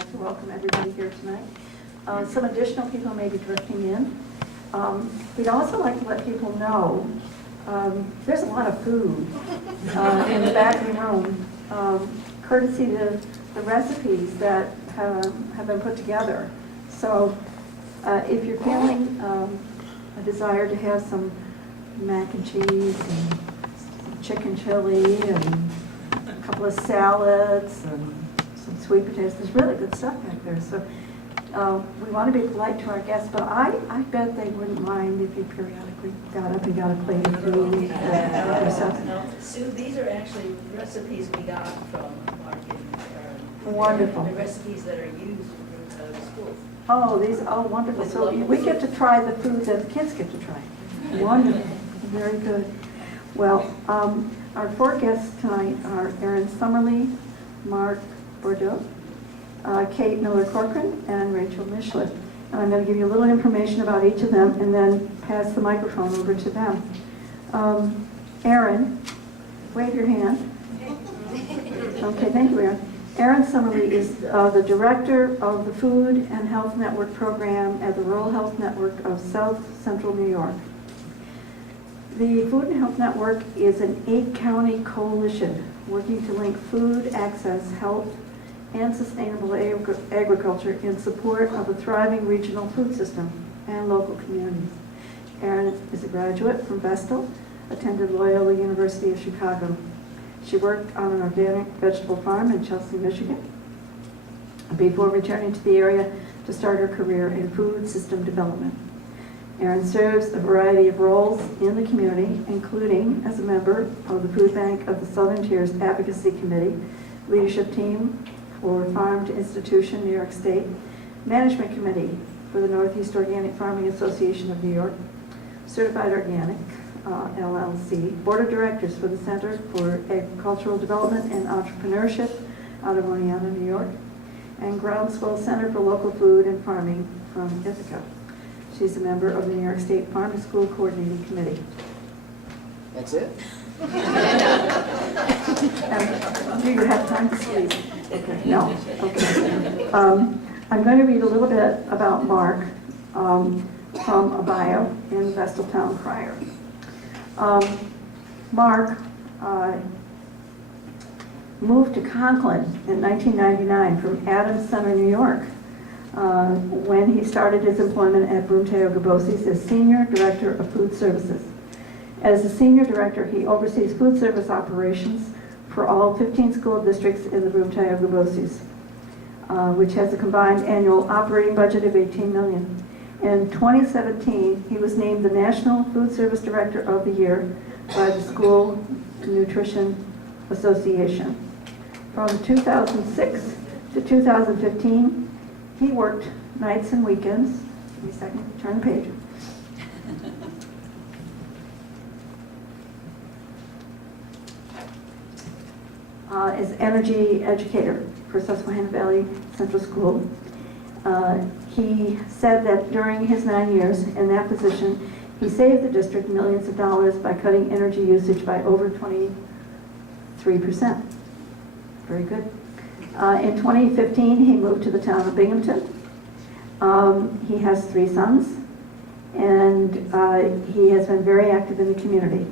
I'd like to welcome everybody here tonight. Some additional people may be drifting in. We'd also like to let people know there's a lot of food in the back of the room, courtesy of the recipes that have been put together. So if you're feeling a desire to have some mac and cheese and some chicken chili and a couple of salads and some sweet potatoes, there's really good stuff back there. So we want to be polite to our guests, but I bet they wouldn't mind if you periodically got up and got a plate of food or something. Sue, these are actually recipes we got from Mark and Karen. Wonderful. The recipes that are used in the schools. Oh, wonderful. So we get to try the food that the kids get to try. Wonderful. Very good. Well, our four guests tonight are Erin Summerly, Mark Bordeaux, Kate Miller-Corcoran, and Rachel Mishlet. And I'm going to give you a little information about each of them and then pass the microphone over to them. Erin, wave your hand. Okay, thank you, Erin. Erin Summerly is the director of the Food and Health Network program at the Rural Health Network of South Central New York. The Food and Health Network is an 8-county coalition working to link food access, health, and sustainable agriculture in support of a thriving regional food system and local communities. Erin is a graduate from Vestal, attended Loyola University of Chicago. She worked on an organic vegetable farm in Chelsea, Michigan, before returning to the area to start her career in food system development. Erin serves a variety of roles in the community, including as a member of the Food Bank of the Southern Tiers Advocacy Committee, leadership team for Farm to Institution, New York State, Management Committee for the Northeast Organic Farming Association of New York, Certified Organic, LLC, Board of Directors for the Center for Agricultural Development and Entrepreneurship out of Oneonta, New York, and Groundswell Center for Local Food and Farming from Ithaca. She's a member of the New York State Farm to School Coordinating Committee. That's it? Do you have time to sleep? Okay, no. Okay. I'm going to read a little bit about Mark from a bio in Vestaltown Crier. Mark moved to Conklin in 1999 from Adams Center, New York, when he started his employment at Broome, Tioga as Senior Director of Food Services. As the Senior Director, he oversees food service operations for all 15 school districts in the Broome, Tioga which has a combined annual operating budget of $18 million. In 2017, he was named the National Food Service Director of the Year by the School Nutrition Association. From 2006 to 2015, he worked nights and weekends. Give me a second, turn the page. As energy educator for Susquehanna Valley Central School. He said that during his 9 years in that position, he saved the district millions of dollars by cutting energy usage by over 23%. Very good. In 2015, he moved to the town of Binghamton. He has 3 sons, and he has been very active in the community.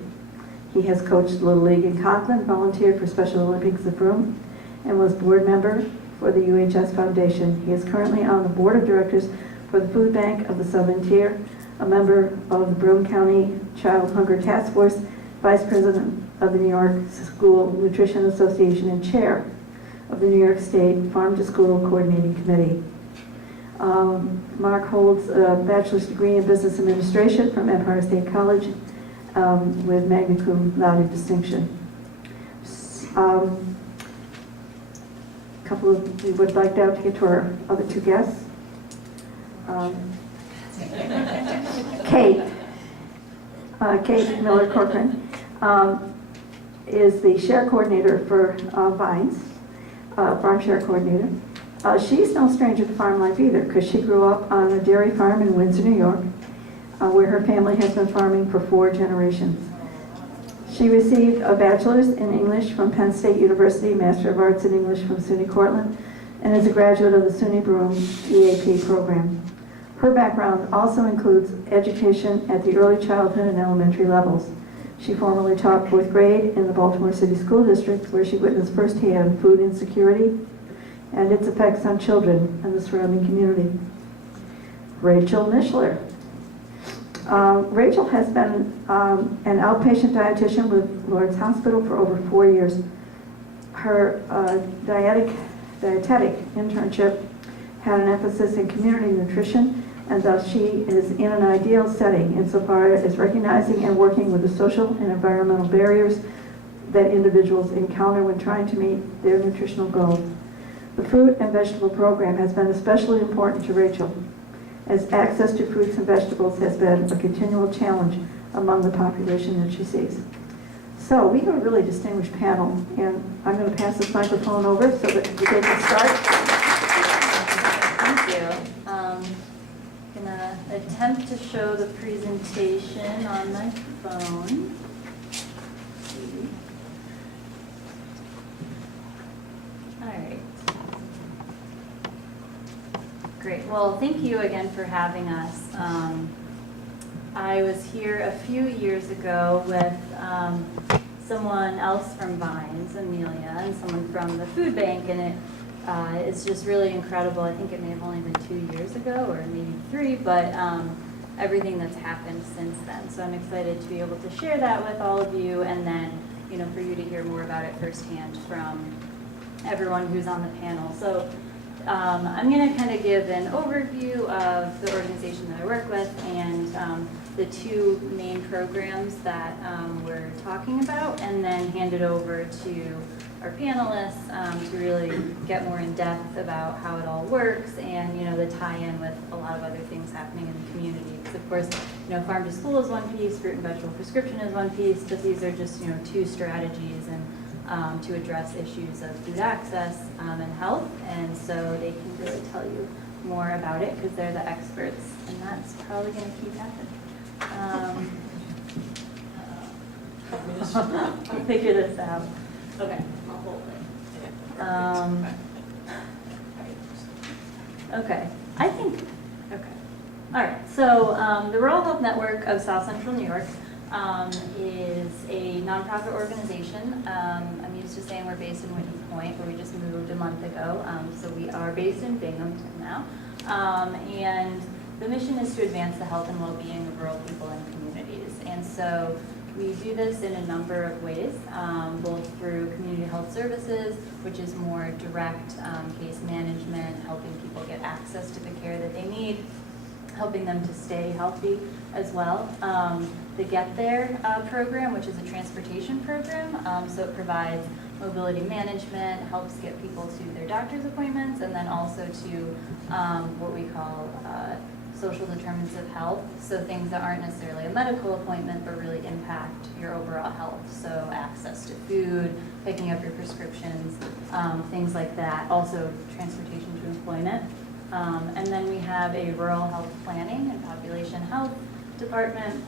He has coached Little League in Conklin, volunteered for Special Olympics at Broome, and was board member for the UHS Foundation. He is currently on the board of directors for the Food Bank of the Southern Tier, a member of the Broome County Child Hunger Task Force, vice president of the New York School Nutrition Association, and chair of the New York State Farm to School Coordinating Committee. Mark holds a bachelor's degree in business administration from Empire State College with magna cum laude distinction. We would like now to get to our other 2 guests. Kate Miller-Corcoran is the share coordinator for Vines, farm share coordinator. She's no stranger to farm life either, because she grew up on a dairy farm in Windsor, New York, where her family has been farming for 4 generations. She received a bachelor's in English from Penn State University, Master of Arts in English from SUNY Cortland, and is a graduate of the SUNY Broome EAP program. Her background also includes education at the early childhood and elementary levels. She formerly taught fourth grade in the Baltimore City School District, where she witnessed firsthand food insecurity and its effects on children and the surrounding community. Rachel Mishler. Rachel has been an outpatient dietitian with Lawrence Hospital for over 4 years. Her dietetic internship had an emphasis in community nutrition, and thus she is in an ideal setting insofar as recognizing and working with the social and environmental barriers that individuals encounter when trying to meet their nutritional goals. The fruit and vegetable program has been especially important to Rachel, as access to fruits and vegetables has been a continual challenge among the population that she sees. So we have a really distinguished panel, and I'm going to pass this microphone over so that they can start. Thank you. I'm going to attempt to show the presentation on my phone. All right. Great. Well, thank you again for having us. I was here a few years ago with someone else from Vines, Amelia, and someone from the food bank, and it's just really incredible. I think it may have only been 2 years ago, or maybe 3, but everything that's happened since then. So I'm excited to be able to share that with all of you, and then for you to hear more about it firsthand from everyone who's on the panel. So I'm going to kind of give an overview of the organization that I work with and the 2 main programs that we're talking about, and then hand it over to our panelists to really get more in depth about how it all works and the tie-in with a lot of other things happening in the community. Because of course, farm to school is one piece, fruit and vegetable prescription is one piece, but these are just 2 strategies and to address issues of food access and health, and so they can really tell you more about it because they're the experts, and that's probably going to keep happening. I'll figure this out. Okay, I'll hold it. Okay, okay. All right, so the Rural Health Network of South Central New York is a nonprofit organization. I'm used to saying we're based in Whitney Point, but we just moved a month ago, so we are based in Binghamton now. And the mission is to advance the health and well-being of rural people and communities. And so we do this in a number of ways, both through community health services, which is more direct case management, helping people get access to the care that they need, helping them to stay healthy as well. The Get There program, which is a transportation program, so it provides mobility management, helps get people to their doctor's appointments, and then also to what we call social determinants of health, so things that aren't necessarily a medical appointment but really impact your overall health, so access to food, picking up your prescriptions, things like that, also transportation to employment. And then we have a rural health planning and population health department,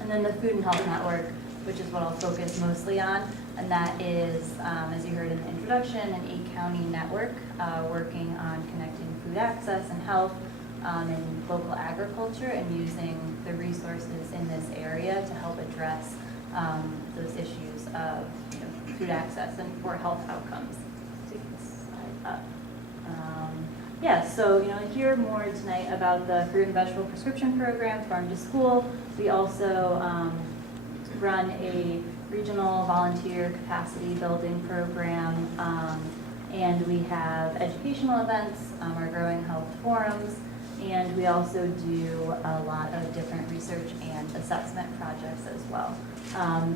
and then the Food and Health Network, which is what I'll focus mostly on, and that is, as you heard in the introduction, an 8-county network working on connecting food access and health in local agriculture and using the resources in this area to help address those issues of food access and poor health outcomes. So you can slide up. Yeah, so hear more tonight about the fruit and vegetable prescription program, Farm to School. We also run a regional volunteer capacity building program, and we have educational events, our Growing Health forums, and we also do a lot of different research and assessment projects as well,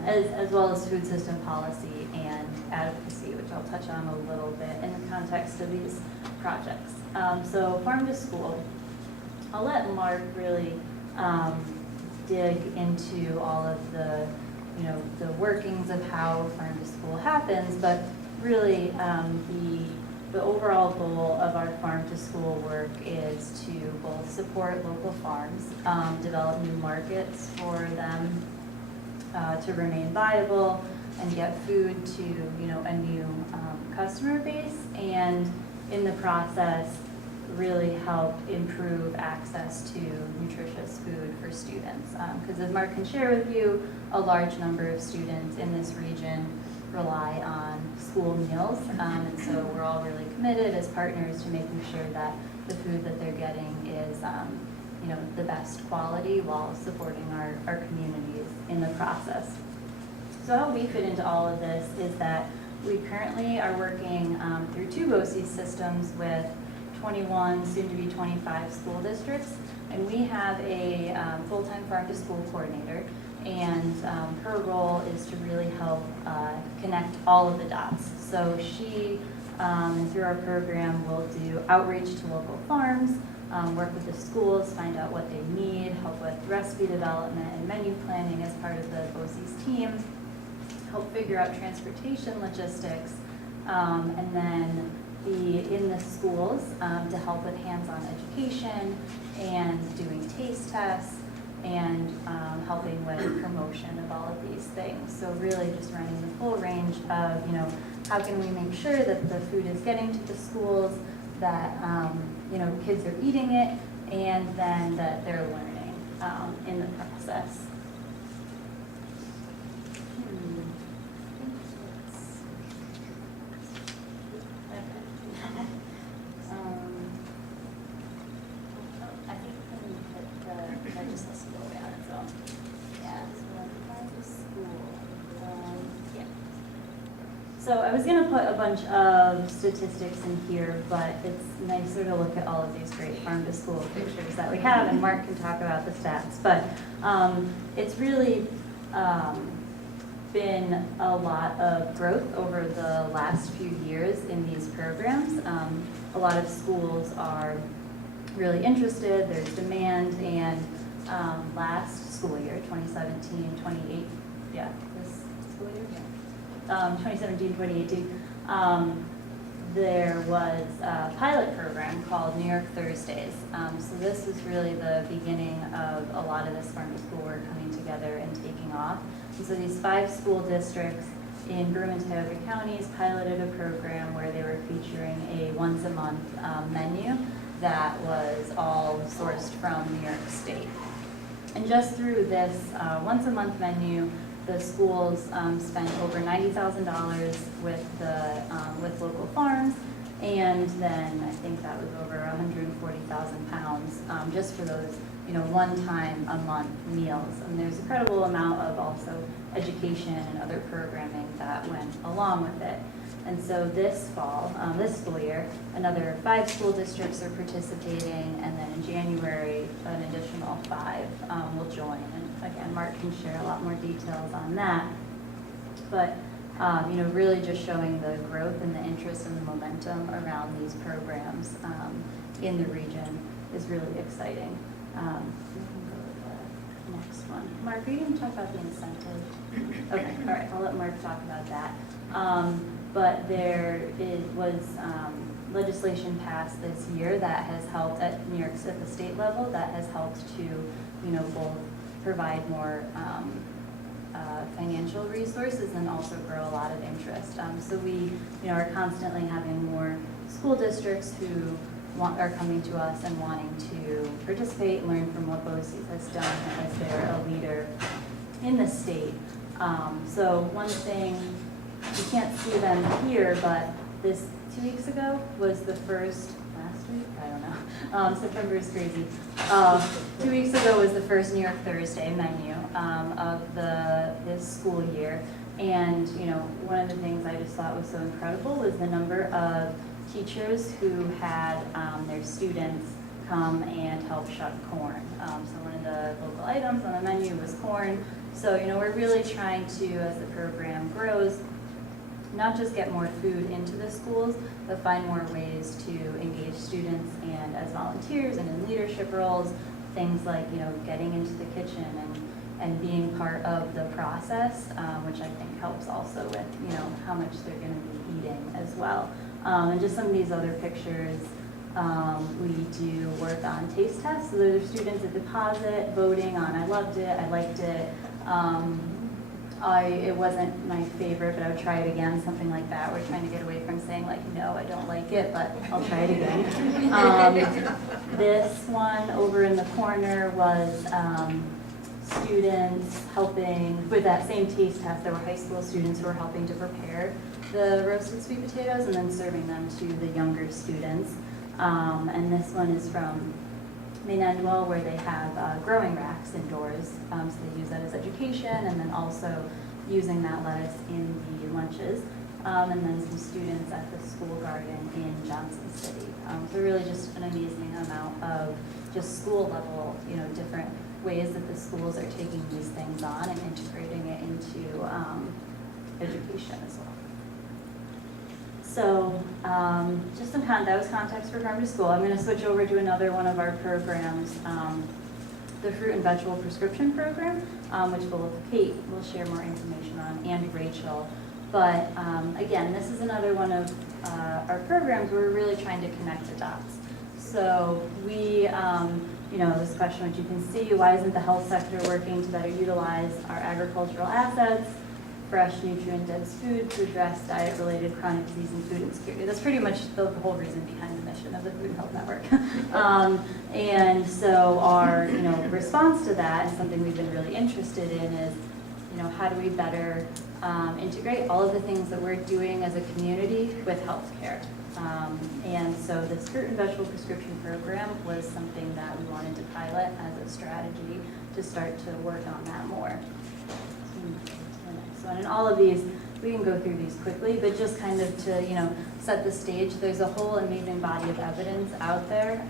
as well as food system policy and advocacy, which I'll touch on a little bit in the context of these projects. So Farm to School, I'll let Mark really dig into all of the the workings of how Farm to School happens, but really the overall goal of our Farm to School work is to both support local farms, develop new markets for them to remain viable and get food to a new customer base, and in the process, really help improve access to nutritious food for students. Because as Mark can share with you, a large number of students in this region rely on school meals, and so we're all really committed as partners to making sure that the food that they're getting is the best quality while supporting our communities in the process. So how we fit into all of this is that we currently are working through two BOCES systems with 21, soon to be 25 school districts, and we have a full-time farm-to-school coordinator, and her role is to really help connect all of the dots. So she, through our program, will do outreach to local farms, work with the schools, find out what they need, help with recipe development and menu planning as part of the BOCES team, help figure out transportation logistics, and then be in the schools to help with hands-on education and doing taste tests and helping with promotion of all of these things. So really just running the full range of, how can we make sure that the food is getting to the schools, that, kids are eating it, and then that they're learning in the process. So I was going to put a bunch of statistics in here, but it's nicer to look at all of these great farm-to-school pictures that we have, and Mark can talk about the stats. But it's really been a lot of growth over the last few years in these programs. A lot of schools are really interested, there's demand, and last school year, 2017-28, this school year, 2017-2018, there was a pilot program called New York Thursdays. So this was really the beginning of a lot of this farm-to-school work coming together and taking off. And so these 5 school districts in Broome and Tioga counties piloted a program where they were featuring a once-a-month menu that was all sourced from New York State. And just through this once-a-month menu, the schools spent over $90,000 with local farms, and then I think that was over 140,000 pounds just for those one-time a month meals. And there's a credible amount of also education and other programming that went along with it. And so this fall, this school year, another 5 school districts are participating, and then in January, an additional 5 will join. And again, Mark can share a lot more details on that. But really just showing the growth and the interest and the momentum around these programs in the region is really exciting. We can go to the next one. Mark, are you going to talk about the incentive? Okay, all right, I'll let Mark talk about that. But there was legislation passed this year that has helped at New York at the state level, that has helped to, both provide more financial resources and also grow a lot of interest. So we, are constantly having more school districts who are coming to us and wanting to participate and learn from what BOCES has done as they're a leader in the state. So one thing, you can't see them here, but this 2 weeks ago was the first, last week? I don't know. September is crazy. 2 weeks ago was the first New York Thursday menu of this school year. And, one of the things I just thought was so incredible was the number of teachers who had their students come and help shuck corn. So one of the local items on the menu was corn. So, we're really trying to, as the program grows, not just get more food into the schools, but find more ways to engage students and as volunteers and in leadership roles, things like, getting into the kitchen and being part of the process, which I think helps also with, how much they're going to be eating as well. And just some of these other pictures, we do work on taste tests. So those are students that deposit, voting on I loved it, I liked it, It wasn't my favorite, but I would try it again, something like that. We're trying to get away from saying like, no, I don't like it, but I'll try it again. This one over in the corner was students helping with that same taste test. There were high school students who were helping to prepare the roasted sweet potatoes and then serving them to the younger students. And this one is from Maine Endwell, where they have growing racks indoors, so they use that as education, and then also using that lettuce in the lunches, and then some students at the school garden in Johnson City. So really just an amazing amount of just school level, different ways that the schools are taking these things on and integrating it into education as well. So just that was context for Farm to School. I'm going to switch over to another one of our programs, the Fruit and Vegetable Prescription Program, which Kate will share more information on, and Rachel. But again, this is another one of our programs where we're really trying to connect the dots. So we, this question, which you can see, why isn't the health sector working to better utilize our agricultural assets, fresh, nutrient-dense food to address diet-related chronic disease and food insecurity? That's pretty much the whole reason behind the mission of the Food and Health Network. And so our, response to that, and something we've been really interested in, is, how do we better integrate all of the things that we're doing as a community with healthcare? And so this Fruit and Vegetable Prescription Program was something that we wanted to pilot as a strategy to start to work on that more. So in all of these, we can go through these quickly, but just kind of to, set the stage. There's a whole amazing body of evidence out there,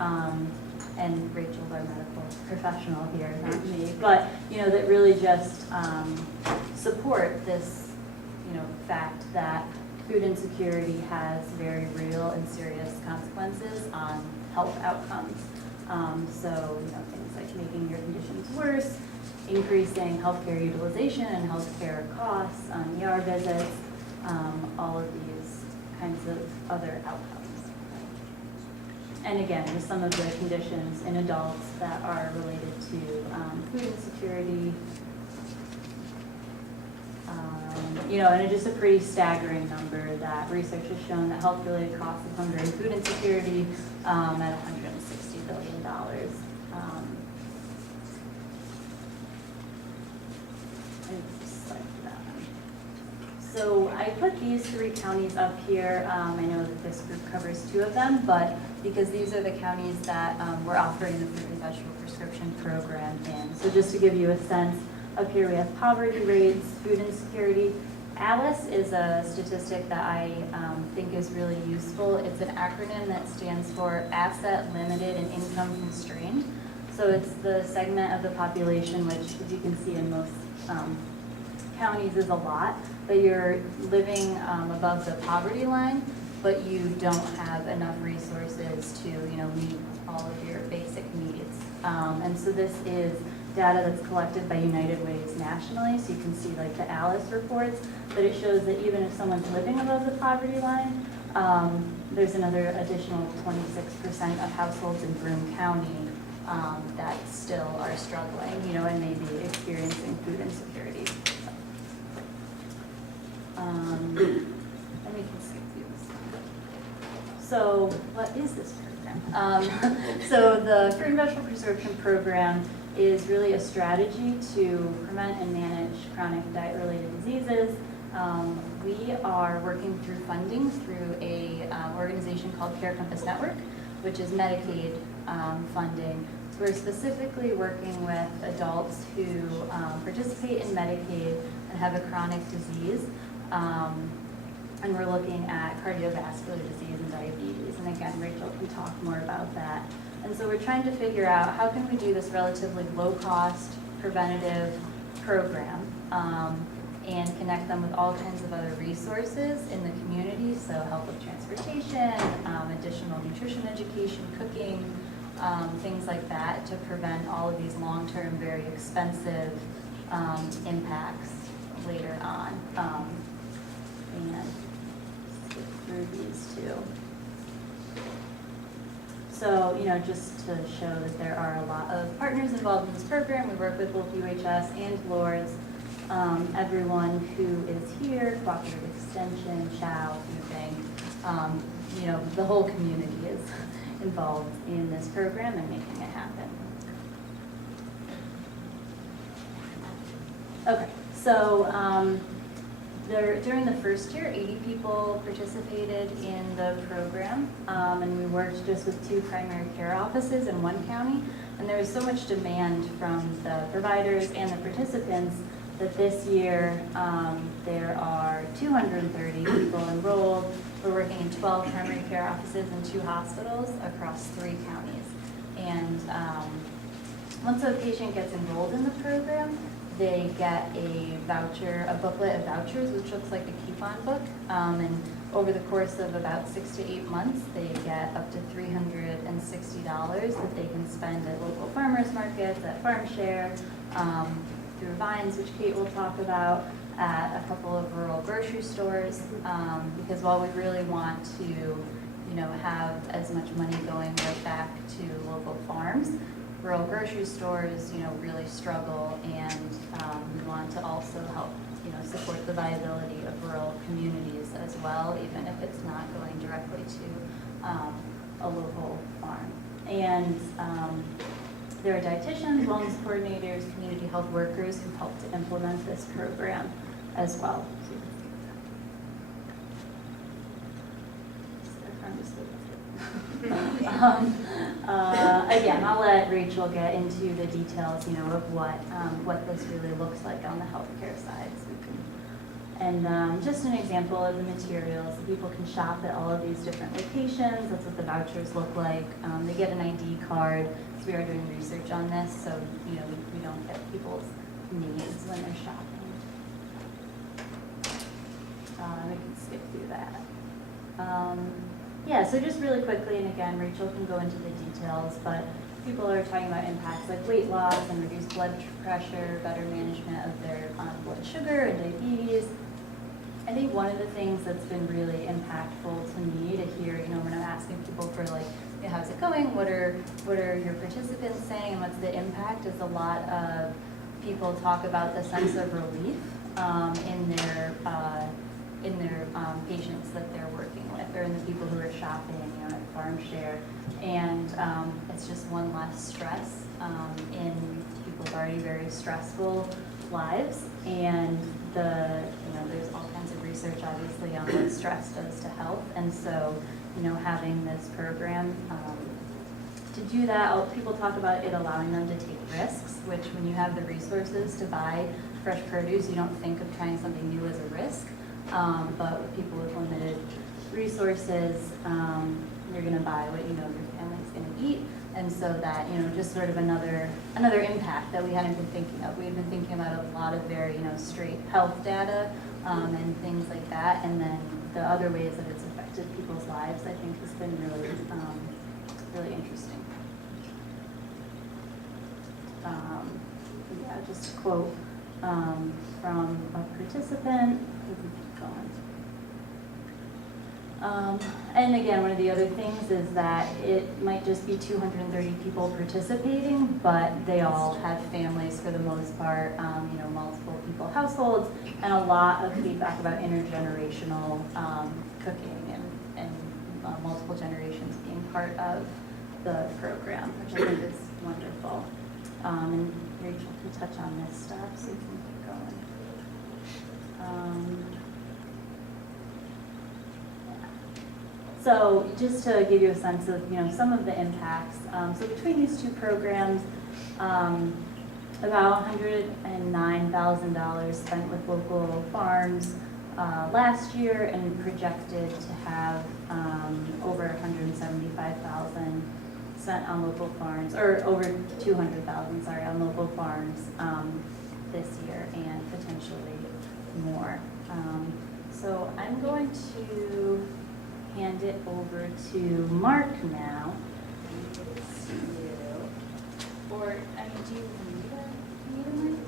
and Rachel's our medical professional here, not me, but, that really just support this, fact that food insecurity has very real and serious consequences on health outcomes. So, things like making your conditions worse, increasing healthcare utilization and healthcare costs, ER visits, all of these kinds of other outcomes. And again, with some of the conditions in adults that are related to food insecurity, and it's just a pretty staggering number that research has shown that health-related costs of hunger and food insecurity at $160 billion. So I put these 3 counties up here. I know that this group covers 2 of them, but because these are the counties that we're offering the Fruit and Vegetable Prescription Program in. So just to give you a sense, up here we have poverty rates, food insecurity. ALICE is a statistic that I think is really useful. It's an acronym that stands for Asset Limited and Income Constrained. So it's the segment of the population which, as you can see in most counties, is a lot, but you're living above the poverty line, but you don't have enough resources to meet all of your basic needs. And so this is data that's collected by United Ways nationally, so you can see like the ALICE reports, but it shows that even if someone's living above the poverty line, there's another additional 26% of households in Broome County that still are struggling, and maybe experiencing food insecurity. And we can skip through this. So what is this program? So the Fruit and Vegetable Prescription Program is really a strategy to prevent and manage chronic diet-related diseases. We are working through funding through a organization called Care Compass Network, which is Medicaid funding. So we're specifically working with adults who participate in Medicaid and have a chronic disease. And we're looking at cardiovascular disease and diabetes. And again, Rachel can talk more about that. And so we're trying to figure out how can we do this relatively low-cost preventative program and connect them with all kinds of other resources in the community, so help with transportation, additional nutrition education, cooking, things like that, to prevent all of these long-term, very expensive impacts later on. And skip through these 2. So, just to show that there are a lot of partners involved in this program. We work with both UHS and Lourdes. everyone who is here, Cooperative Extension, CHOW, Food Bank, the whole community is involved in this program and making it happen. Okay, so during the first year, 80 people participated in the program, and we worked just with 2 primary care offices in 1 county, and there was so much demand from the providers and the participants that this year there are 230 people enrolled. We're working in 12 primary care offices and 2 hospitals across 3 counties. And once a patient gets enrolled in the program, they get a voucher, a booklet of vouchers, which looks like a coupon book. And over the course of about 6 to 8 months, they get up to $360 that they can spend at local farmers markets, at Farm Share, through Vines, which Kate will talk about, at a couple of rural grocery stores. Because while we really want to, have as much money going right back to local farms, rural grocery stores, really struggle, and we want to also help, support the viability of rural communities as well, even if it's not going directly to a local farm. And there are dietitians, wellness coordinators, community health workers who help to implement this program as well. Again, I'll let Rachel get into the details, of what this really looks like on the healthcare side. So we can, and just an example of the materials, people can shop at all of these different locations. That's what the vouchers look like. They get an ID card. So we are doing research on this, so we don't get people's names when they're shopping. We can skip through that. Yeah, so just really quickly, and again, Rachel can go into the details, but people are talking about impacts like weight loss and reduced blood pressure, better management of their blood sugar and diabetes. I think one of the things that's been really impactful to me to hear, when I'm asking people for like, how's it going? What are your participants saying, and what's the impact? Is a lot of people talk about the sense of relief in their patients that they're working with, or in the people who are shopping, at Farm Share, and it's just one less stress in people's already very stressful lives. And there's all kinds of research, obviously, on what stress does to health, and so having this program to do that, people talk about it allowing them to take risks, which when you have the resources to buy fresh produce, you don't think of trying something new as a risk. But with people with limited resources, you're going to buy what your family's going to eat, and so that just sort of another impact that we hadn't been thinking of. We had been thinking about a lot of very straight health data and things like that, and then the other ways that it's affected people's lives, I think, has been really really interesting. Yeah, just a quote from a participant. And again, one of the other things is that it might just be 230 people participating, but they all have families for the most part, multiple people households, and a lot of feedback about intergenerational cooking and multiple generations being part of the program, which I think is wonderful. And Rachel can touch on this stuff, so you can keep going. So just to give you a sense of some of the impacts. So between these 2 programs, about $109,000 spent with local farms last year, and projected to have over $175,000 spent on local farms, or over $200,000, sorry, on local farms this year, and potentially more. So I'm going to hand it over to Mark now. Or, do you need a mic?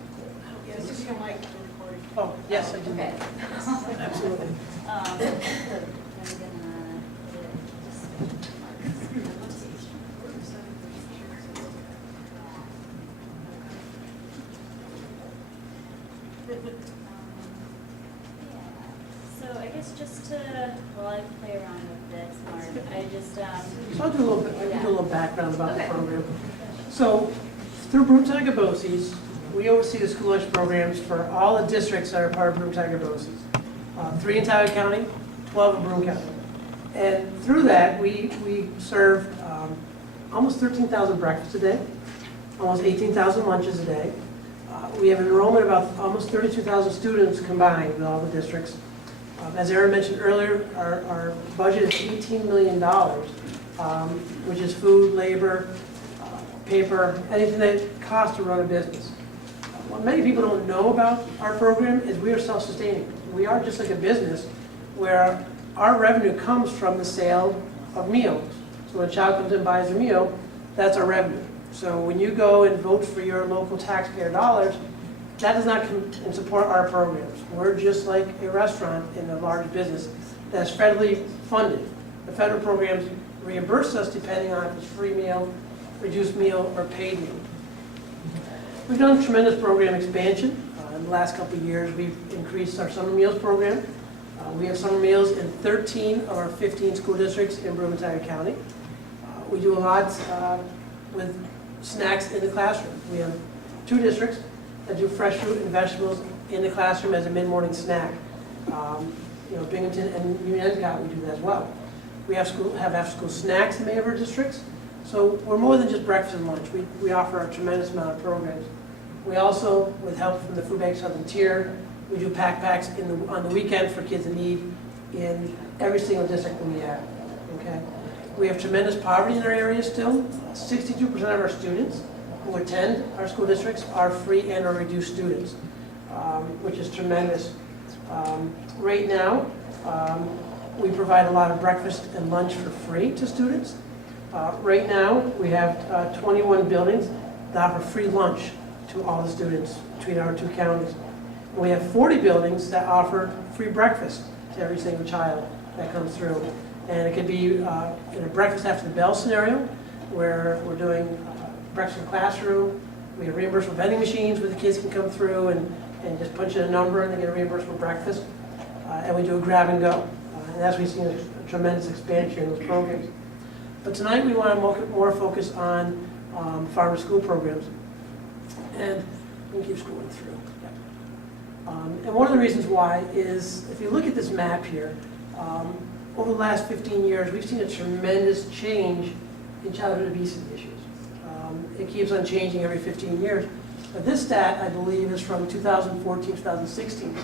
Yes, is your mic recording? Oh, yes, I do. Okay. Absolutely. I'm gonna just So I guess just to, while I play around with this, Mark, I just, So I'll do a little bit, I can do a little background about the Okay. program. So through Broome Tioga BOCES, we oversee the school lunch programs for all the districts that are part of Broome Tioga BOCES. 3 in Tioga County, 12 in Broome County. And through that, we serve almost 13,000 breakfasts a day, almost 18,000 lunches a day. We have enrollment of about almost 32,000 students combined with all the districts. As Erin mentioned earlier, our budget is $18 million, which is food, labor, paper, anything that costs to run a business. What many people don't know about our program is we are self-sustaining. We are just like a business where our revenue comes from the sale of meals. So when a child comes in and buys a meal, that's our revenue. So when you go and vote for your local taxpayer dollars, that does not come and support our programs. We're just like a restaurant in a large business that's federally funded. The federal programs reimburse us depending on if it's free meal, reduced meal, or paid meal. We've done tremendous program expansion. In the last couple of years, we've increased our summer meals program. We have summer meals in 13 of our 15 school districts in Broome and Tioga County. We do a lot with snacks in the classroom. We have 2 districts that do fresh fruit and vegetables in the classroom as a mid-morning snack. Binghamton and Union Endicott, we do that as well. We have after-school snacks in many of our districts. So we're more than just breakfast and lunch. We offer a tremendous amount of programs. We also, with help from the Food Bank Southern Tier, we do packs on the weekend for kids in need in every single district that we have. Okay? We have tremendous poverty in our area still. 62% of our students who attend our school districts are free and or reduced students, which is tremendous. Right now, we provide a lot of breakfast and lunch for free to students. Right now, we have 21 buildings that offer free lunch to all the students between our 2 counties. We have 40 buildings that offer free breakfast to every single child that comes through. And it could be in a breakfast after the bell scenario, where we're doing breakfast in the classroom. We have reimbursable vending machines where the kids can come through and just punch in a number and they get a reimbursable breakfast. And we do a grab and go. And as we've seen a tremendous expansion in those programs. But tonight we want to more focus on farm to school programs. And we can keep scrolling through. And one of the reasons why is, if you look at this map here, over the last 15 years, we've seen a tremendous change in childhood obesity issues. It keeps on changing every 15 years. But this stat, I believe, is from 2014, 2016.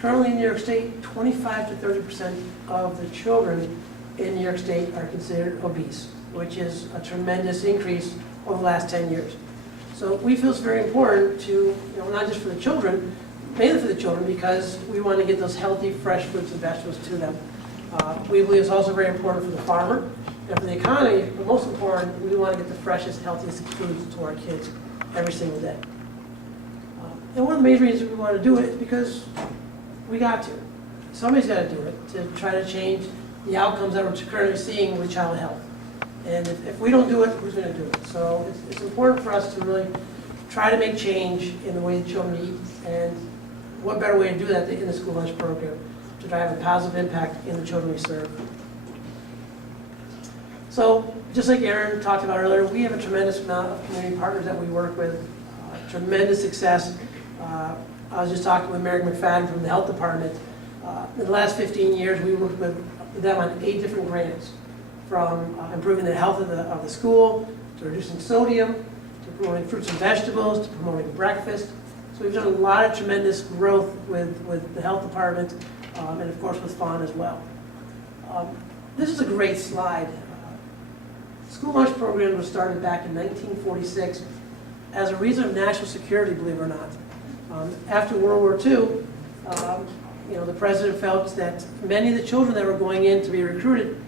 Currently in New York State, 25 to 30% of the children in New York State are considered obese, which is a tremendous increase over the last 10 years. So we feel it's very important to, not just for the children, mainly for the children, because we want to get those healthy, fresh fruits and vegetables to them. We believe it's also very important for the farmer and for the economy, but most important, we want to get the freshest, healthiest foods to our kids every single day. And one of the main reasons we want to do it is because we got to. Somebody's got to do it to try to change the outcomes that we're currently seeing with child health. And if we don't do it, who's going to do it? So it's important for us to really try to make change in the way the children eat. And what better way to do that than in the school lunch program, to drive a positive impact in the children we serve. So just like Erin talked about earlier, we have a tremendous amount of community partners that we work with, tremendous success. I was just talking with Mary McFadden from the health department. In the last 15 years, we worked with them on 8 different grants, from improving the health of the school, to reducing sodium, to promoting fruits and vegetables, to promoting breakfast. So we've done a lot of tremendous growth with the health department, and of course with FON as well. This is a great slide. School lunch program was started back in 1946 as a reason of national security, believe it or not. After World War II, the president felt that many of the children that were going in to be recruited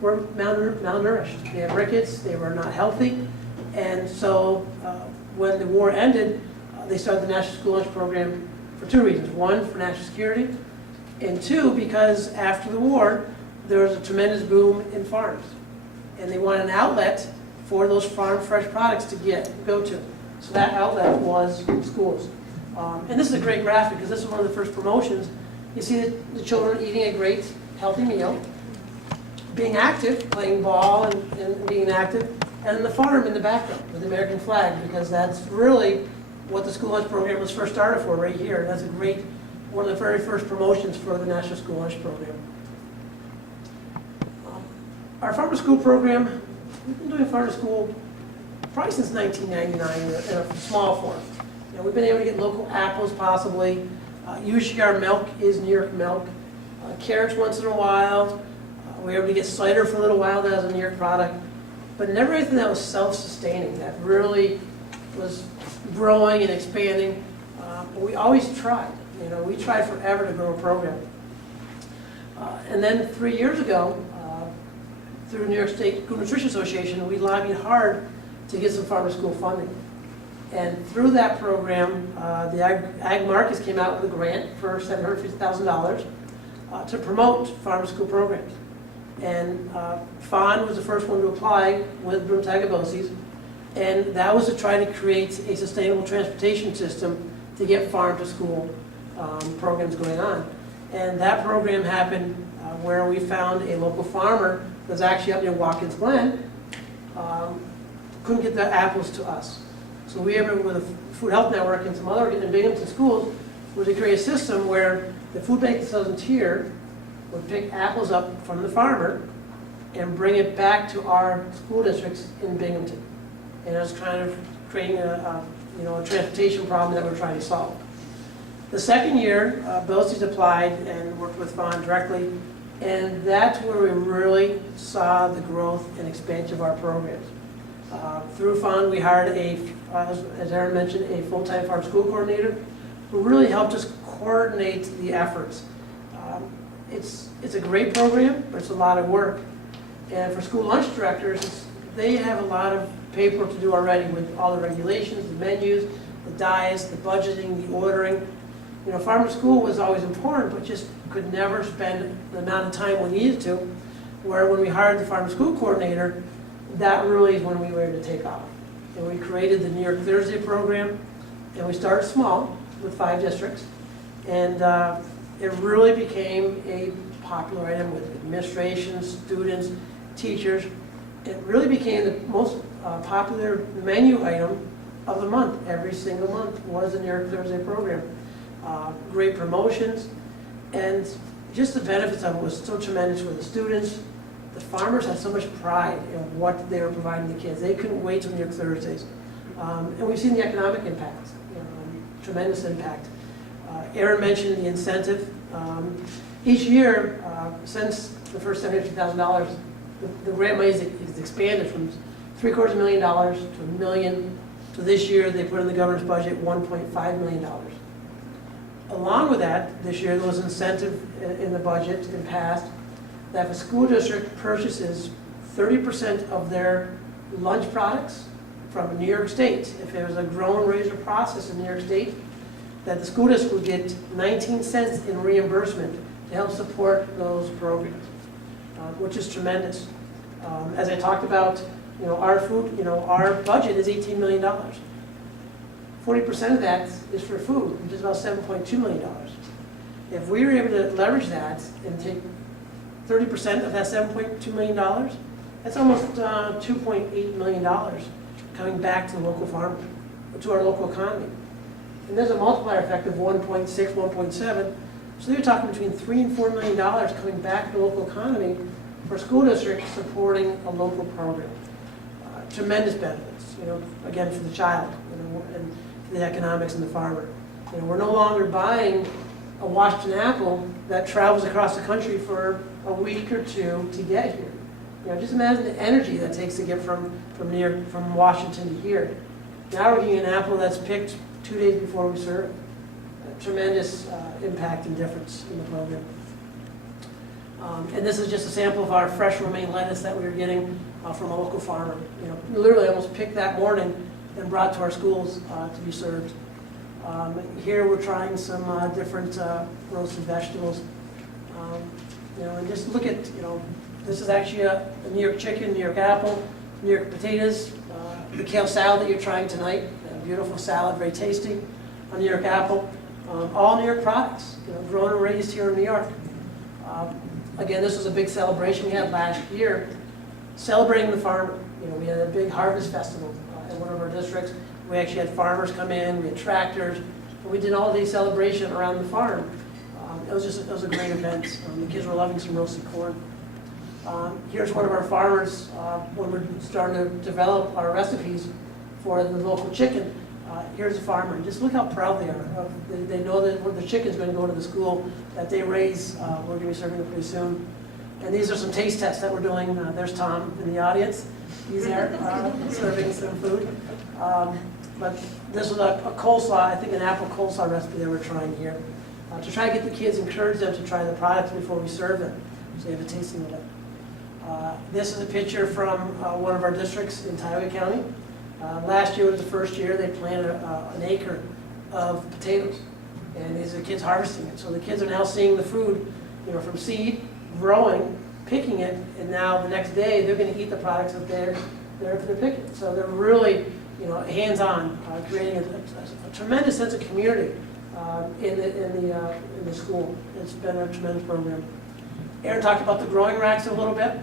were malnourished. They had rickets, they were not healthy, and so when the war ended, they started the National School Lunch Program for 2 reasons. 1, for national security, and 2, because after the war, there was a tremendous boom in farms. And they wanted an outlet for those farm fresh products to go to. So that outlet was schools. And this is a great graphic because this is one of the first promotions. You see the children eating a great, healthy meal, being active, playing ball and being active, and then the farm in the background with the American flag, because that's really what the school lunch program was first started for right here. That's a great, one of the very first promotions for the National School Lunch Program. Our farm to school program, we've been doing farm to school probably since 1999 in a small form. You know, we've been able to get local apples possibly. Usually our milk is New York milk. Carrots once in a while. We were able to get cider for a little while, that was a New York product. But never anything that was self-sustaining, that really was growing and expanding. But we always tried. You know, we tried forever to grow a program. And then 3 years ago, through New York State Food Nutrition Association, we lobbied hard to get some farm to school funding. And through that program, the Ag Markets came out with a grant for $750,000 to promote farm to school programs. And FON was the first one to apply with Broome Tioga BOCES, and that was to try to create a sustainable transportation system to get farm to school programs going on. And that program happened where we found a local farmer that was actually up near Watkins Glen, couldn't get the apples to us. So we were with the Food Health Network and some other in Binghamton schools was to create a system where the food bank that sells here would pick apples up from the farmer and bring it back to our school districts in Binghamton. And it was kind of creating a transportation problem that we're trying to solve. The second year, BOCES applied and worked with FON directly, and that's where we really saw the growth and expansion of our programs. Through FON, we hired as Aaron mentioned, a full-time farm school coordinator who really helped us coordinate the efforts. It's a great program, but it's a lot of work. And for school lunch directors, they have a lot of paperwork to do already with all the regulations, the menus, the diets, the budgeting, the ordering. You know, farm to school was always important, but just could never spend the amount of time we needed to. Where when we hired the farm to school coordinator, that really is when we were able to take off. And we created the New York Thursday program, and we started small with 5 districts. And it really became a popular item with administration, students, teachers. It really became the most popular menu item of the month. Every single month was the New York Thursday program. Great promotions, and just the benefits of it was so tremendous for the students. The farmers had so much pride in what they were providing the kids. They couldn't wait till New York Thursdays. And we've seen the economic impact, tremendous impact. Aaron mentioned the incentive. Each year, since the first $750,000, the grant money is expanded from $750,000 to $1 million. To this year, they put in the governor's budget $1.5 million. Along with that, this year there was incentive in the budget and passed that if a school district purchases 30% of their lunch products from New York State, if there was a grow and raise or process in New York State, that the school district would get 19 cents in reimbursement to help support those programs, which is tremendous. As I talked about, our food, our budget is $18 million. 40% of that is for food, which is about $7.2 million. If we were able to leverage that and take 30% of that $7.2 million, that's almost $2.8 million coming back to the local farmer, to our local economy. And there's a multiplier effect of 1.6, 1.7. So you're talking between $3 and $4 million coming back to the local economy for school districts supporting a local program. Tremendous benefits, again for the child, and for the economics and the farmer. We're no longer buying a Washington apple that travels across the country for a week or two to get here. Just imagine the energy that takes to get from Washington to here. Now we're getting an apple that's picked 2 days before we serve it. A tremendous impact and difference in the program. And this is just a sample of our fresh romaine lettuce that we were getting from a local farmer. Literally almost picked that morning and brought to our schools to be served. Here we're trying some different roasted vegetables. And just look at, this is actually a New York chicken, New York apple, New York potatoes, the kale salad that you're trying tonight, a beautiful salad, very tasty. a New York apple, all New York products, grown and raised here in New York. Again, this was a big celebration we had last year, celebrating the farmer. We had a big harvest festival in one of our districts. We actually had farmers come in, we had tractors, and we did all day celebration around the farm. It was a great event. The kids were loving some roasted corn. Here's one of our farmers when we're starting to develop our recipes for the local chicken. Here's a farmer. Just look how proud they are. They know that the chicken's going to go to the school that they raise. We're going to be serving it pretty soon. And these are some taste tests that we're doing. There's Tom in the audience. He's there serving some food. But this was a coleslaw, I think an apple coleslaw recipe that we're trying here. To try to get the kids, encourage them to try the products before we serve them, so they have a tasting of it. This is a picture from one of our districts in Tioga County. Last year was the first year they planted an acre of potatoes, and these are kids harvesting it. So the kids are now seeing the food, from seed, growing, picking it, and now the next day they're going to eat the products that they're picking. So they're really, hands-on, creating a tremendous sense of community in the school. It's been a tremendous program. Aaron talked about the growing racks a little bit.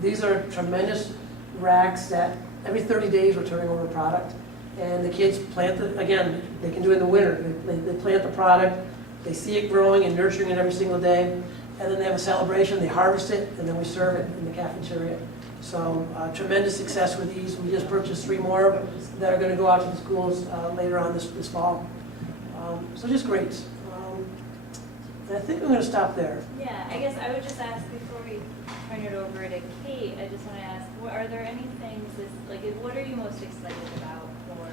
These are tremendous racks that every 30 days we're turning over a product. And the kids plant again, they can do it in the winter. They plant the product, they see it growing and nurturing it every single day. And then they have a celebration, they harvest it, and then we serve it in the cafeteria. So tremendous success with these. We just purchased 3 more that are going to go out to the schools later on this fall. So just great. And I think I'm going to stop there. Yeah, I guess I would just ask before we turn it over to Kate, I just want to ask, are there any things, what are you most excited about for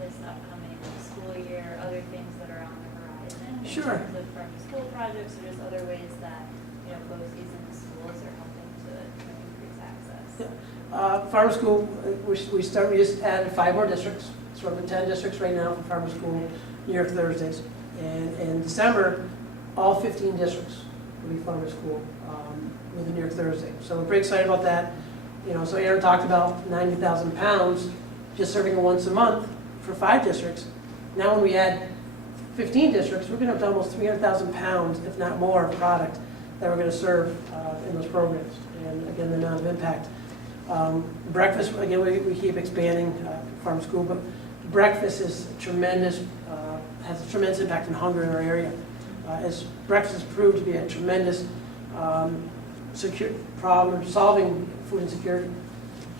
this upcoming school year? Other things that are on the horizon? Sure. In terms of from school projects or just other ways that, BOCES and the schools are helping to increase access? Yeah. Farmer school, we just added 5 more districts. So we're in 10 districts right now for farmer school, New York Thursdays. And in December, all 15 districts will be farmer school with the New York Thursday. So we're pretty excited about that. So Aaron talked about 90,000 pounds just serving it once a month for 5 districts. Now when we add 15 districts, we're going to have almost 300,000 pounds, if not more, of product that we're going to serve in those programs. And again, the amount of impact. Breakfast, again, we keep expanding farm school, but breakfast is tremendous, has a tremendous impact on hunger in our area. As breakfast has proved to be a tremendous problem solving food insecurity.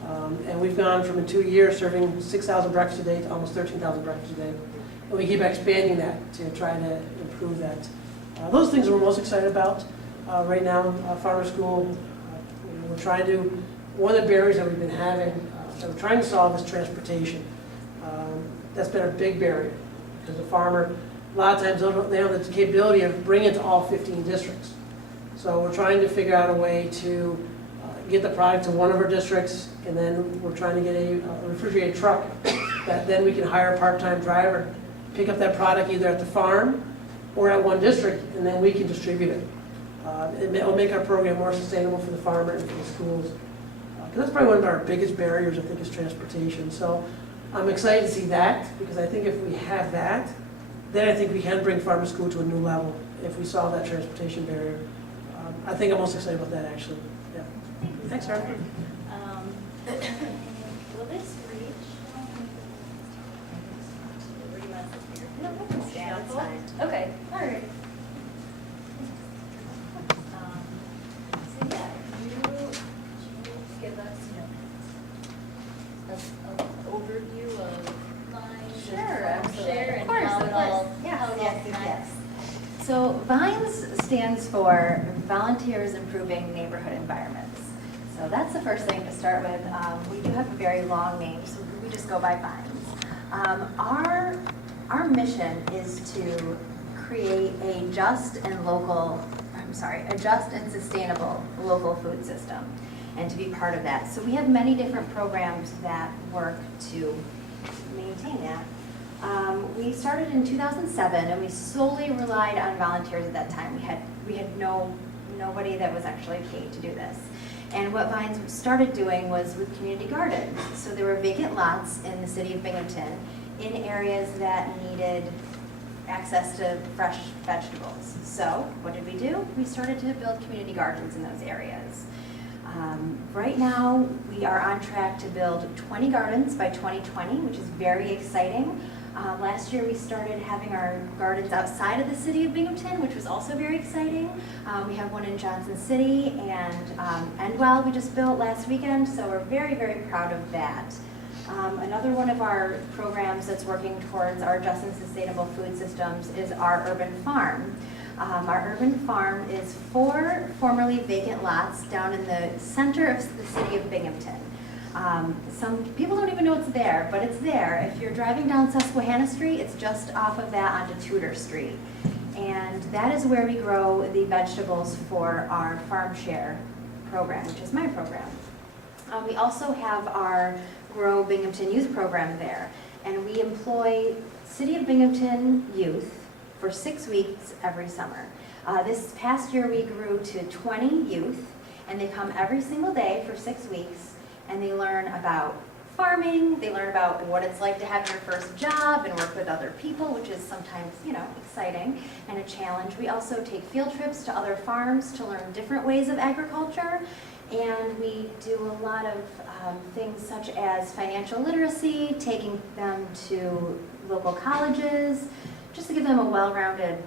And we've gone from in 2 years serving 6,000 breakfasts a day to almost 13,000 breakfasts a day. And we keep expanding that to try to improve that. Those things we're most excited about right now. Farmer school, we're trying to, one of the barriers that we've been having, that we're trying to solve is transportation. That's been a big barrier because the farmer, a lot of times they don't have the capability of bringing it to all 15 districts. So we're trying to figure out a way to get the product to one of our districts, and then we're trying to get a refrigerated truck that then we can hire a part-time driver, pick up that product either at the farm or at one district, and then we can distribute it. It will make our program more sustainable for the farmer and for the schools. That's probably one of our biggest barriers, I think, is transportation. So I'm excited to see that, because I think if we have that, then I think we can bring farmer school to a new level if we solve that transportation barrier. I think I'm most excited about that, actually. Yeah. Thanks, Aaron. Will this reach? Where do you want to sit here? No, I can stand. It's fine. Okay, all right. So yeah, you give us, an overview of Vines Sure, and of course, how of it all, course. Yes, how it all yes, connects. yes. So VINES stands for Volunteers Improving Neighborhood Environments. So that's the first thing to start with. We do have a very long name, so we just go by VINES. Our mission is to create a just and sustainable local food system, and to be part of that. So we have many different programs that work to maintain that. We started in 2007, and we solely relied on volunteers at that time. We had nobody that was actually paid to do this. And what Vines started doing was with community gardens. So there were vacant lots in the city of Binghamton, in areas that needed access to fresh vegetables. So what did we do? We started to build community gardens in those areas. Right now, we are on track to build 20 gardens by 2020, which is very exciting. Last year, we started having our gardens outside of the city of Binghamton, which was also very exciting. We have one in Johnson City, and Endwell we just built last weekend, so we're very, very proud of that. Another one of our programs that's working towards our just and sustainable food systems is our urban farm. Our urban farm is 4 formerly vacant lots down in the center of the city of Binghamton. Some people don't even know it's there, but it's there. If you're driving down Susquehanna Street, it's just off of that onto Tudor Street. And that is where we grow the vegetables for our Farm Share program, which is my program. We also have our Grow Binghamton Youth program there, and we employ City of Binghamton youth for 6 weeks every summer. This past year we grew to 20 youth, and they come every single day for 6 weeks, and they learn about farming, they learn about what it's like to have your first job and work with other people, which is sometimes, exciting and a challenge. We also take field trips to other farms to learn different ways of agriculture, and we do a lot of things such as financial literacy, taking them to local colleges, just to give them a well-rounded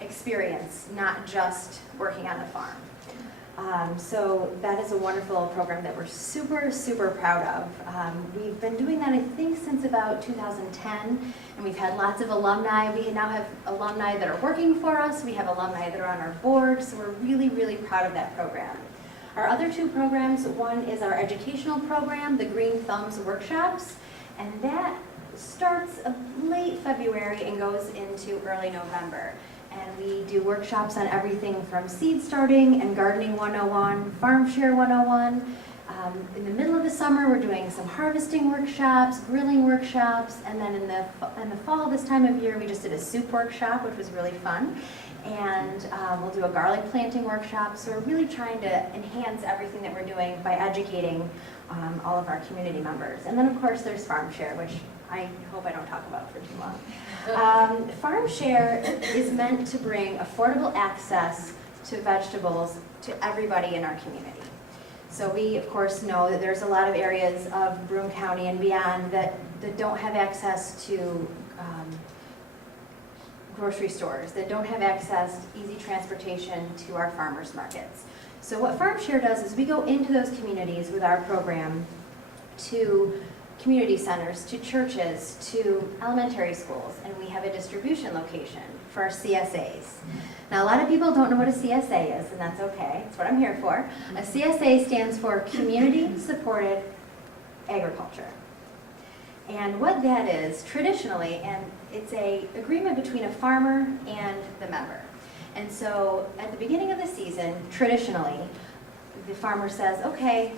experience, not just working on the farm. So that is a wonderful program that we're super, super proud of. We've been doing that, I think, since about 2010, and we've had lots of alumni. We now have alumni that are working for us. We have alumni that are on our board, so we're really, really proud of that program. Our other 2 programs, one is our educational program, the Green Thumbs Workshops, and that starts late February and goes into early November. And we do workshops on everything from seed starting and gardening 101, farm share 101. In the middle of the summer, we're doing some harvesting workshops, grilling workshops, and then in the fall this time of year, we just did a soup workshop, which was really fun. And we'll do a garlic planting workshop. So we're really trying to enhance everything that we're doing by educating all of our community members. And then, of course, there's Farm Share, which I hope I don't talk about for too long. Farm Share is meant to bring affordable access to vegetables to everybody in our community. So we, of course, know that there's a lot of areas of Broome County and beyond that don't have access to grocery stores, that don't have access to easy transportation to our farmers markets. So what Farm Share does is we go into those communities with our program to community centers, to churches, to elementary schools, and we have a distribution location for our CSAs. Now, a lot of people don't know what a CSA is, and that's okay. That's what I'm here for. A CSA stands for Community Supported Agriculture. And what that is, traditionally, and it's an agreement between a farmer and the member. And so, at the beginning of the season, traditionally, the farmer says, okay,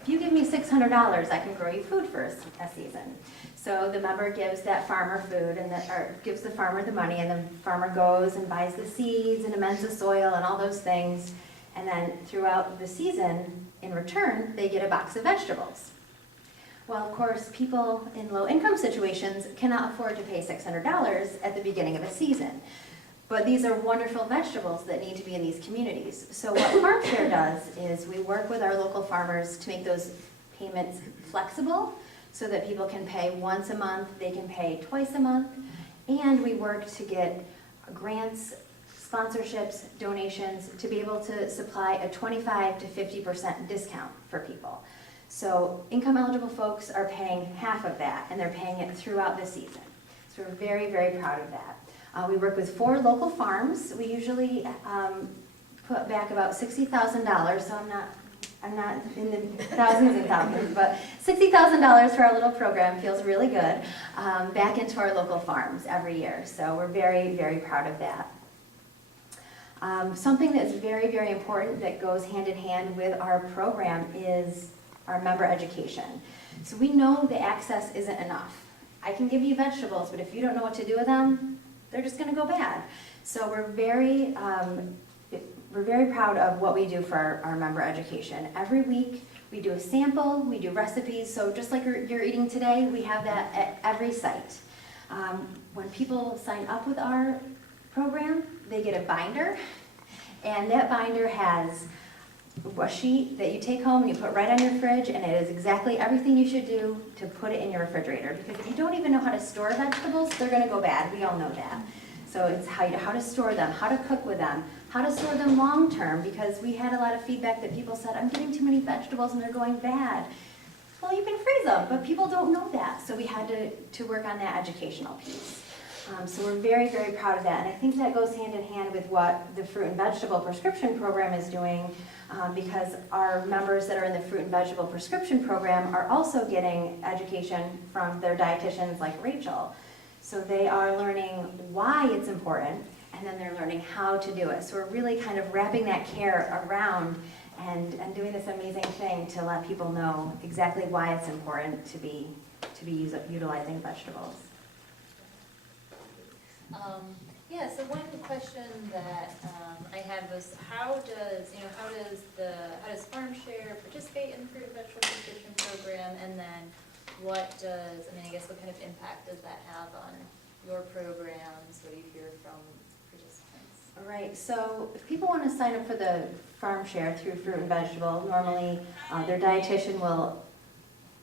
if you give me $600, I can grow you food for a season. So the member gives that farmer food, or gives the farmer the money, and the farmer goes and buys the seeds and amends the soil and all those things. And then throughout the season, in return, they get a box of vegetables. Well, of course, people in low-income situations cannot afford to pay $600 at the beginning of a season. But these are wonderful vegetables that need to be in these communities. So what Farm Share does is we work with our local farmers to make those payments flexible so that people can pay once a month, they can pay twice a month, and we work to get grants, sponsorships, donations to be able to supply a 25 to 50% discount for people. So income eligible folks are paying half of that, and they're paying it throughout the season. So we're very, very proud of that. We work with 4 local farms. We usually put back about $60,000, so I'm not in the thousands and thousands, but $60,000 for our little program feels really good, back into our local farms every year. So we're very, very proud of that. Something that's very, very important that goes hand in hand with our program is our member education. So we know the access isn't enough. I can give you vegetables, but if you don't know what to do with them, they're just going to go bad. So we're very proud of what we do for our member education. Every week We do a sample, we do recipes, so just like you're eating today, we have that at every site. When people sign up with our program, they get a binder, and that binder has a sheet that you take home and you put right on your fridge, and it is exactly everything you should do to put it in your refrigerator. Because if you don't even know how to store vegetables, they're gonna go bad, we all know that. So it's how to store them, how to cook with them, how to store them long-term, because we had a lot of feedback that people said, I'm getting too many vegetables and they're going bad. Well, you can freeze them, but people don't know that. So we had to work on that educational piece. So we're very, very proud of that. And I think that goes hand in hand with what the fruit and vegetable prescription program is doing, because our members that are in the fruit and vegetable prescription program are also getting education from their dietitians like Rachel. So they are learning why it's important, and then they're learning how to do it. So we're really kind of wrapping that care around and doing this amazing thing to let people know exactly why it's important to be utilizing vegetables. Yeah, so one question that I had was how does FarmShare participate in the fruit and vegetable prescription program, and then what kind of impact does that have on your programs? What do you hear from participants? All right, so if people want to sign up for the FarmShare through fruit and vegetable, normally their dietitian will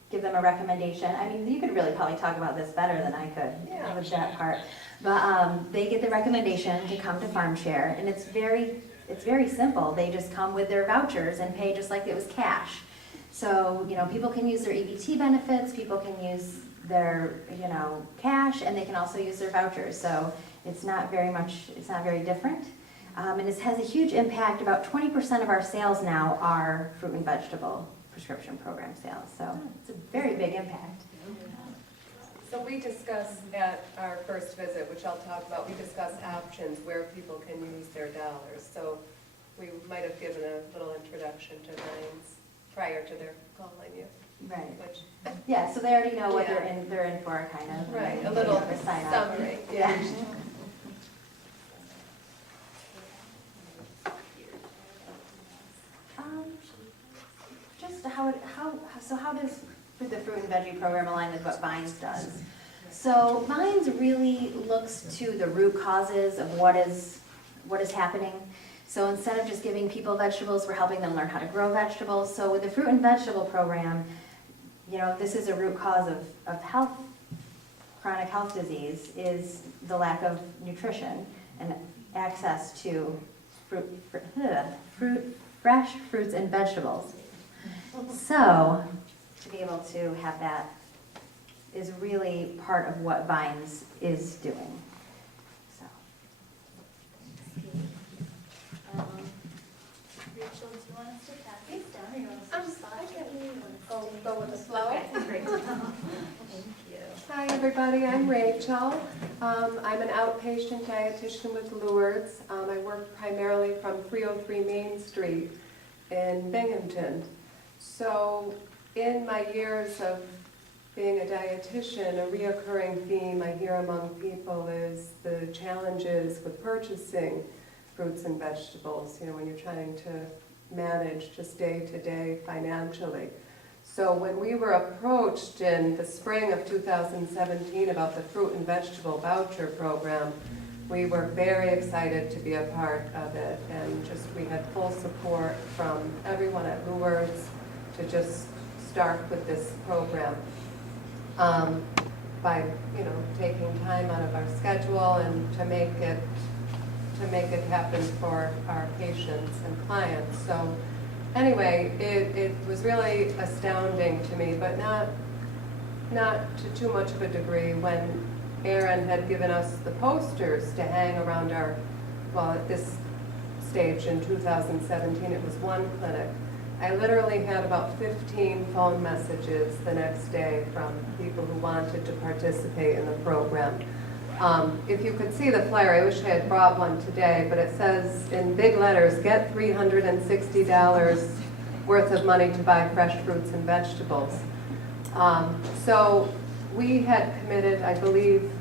give them a recommendation. I mean, you could really probably talk about this better than I could with that part. But they get the recommendation to come to FarmShare, and it's very simple. They just come with their vouchers and pay just like it was cash. So, people can use their EBT benefits, people can use their, cash, and they can also use their vouchers. So it's not very different. And it has a huge impact. About 20% of our sales now are fruit and vegetable prescription program sales. So it's a very big impact. So we discussed at our first visit, which I'll talk about, we discussed options where people can use their dollars. So we might have given a little introduction to Vines prior to their calling you. Right. Which, Yeah, so they already know what Yeah. they're in for, kind of. right, a little sign up. summary. Yeah. Just how does the fruit and veggie program align with what Vines does? So Vines really looks to the root causes of what is happening. So instead of just giving people vegetables, we're helping them learn how to grow vegetables. So with the fruit and vegetable program, this is a root cause of health, chronic health disease, is the lack of nutrition and access to fresh fruits and vegetables. So to be able to have that is really part of what Vines is doing. So. Rachel, do you want us to pass these down, or you want us to I can go with the flow. Okay, great. Thank you. Hi, everybody. I'm Rachel. I'm an outpatient dietitian with Lourdes. I work primarily from 303 Main Street in Binghamton. So in my years of being a dietitian, a reoccurring theme I hear among people is the challenges with purchasing fruits and vegetables, when you're trying to manage just day to day financially. So when we were approached in the spring of 2017 about the fruit and vegetable voucher program, we were very excited to be a part of it, and we had full support from everyone at Lourdes to just start with this program by taking time out of our schedule and to make it happen for our patients and clients. So anyway, it was really astounding to me, but not to too much of a degree, when Aaron had given us the posters to hang around at this stage in 2017, it was one clinic. I literally had about 15 phone messages the next day from people who wanted to participate in the program. If you could see the flyer, I wish I had brought one today, but it says in big letters, get $360 worth of money to buy fresh fruits and vegetables. So we had committed, I believe,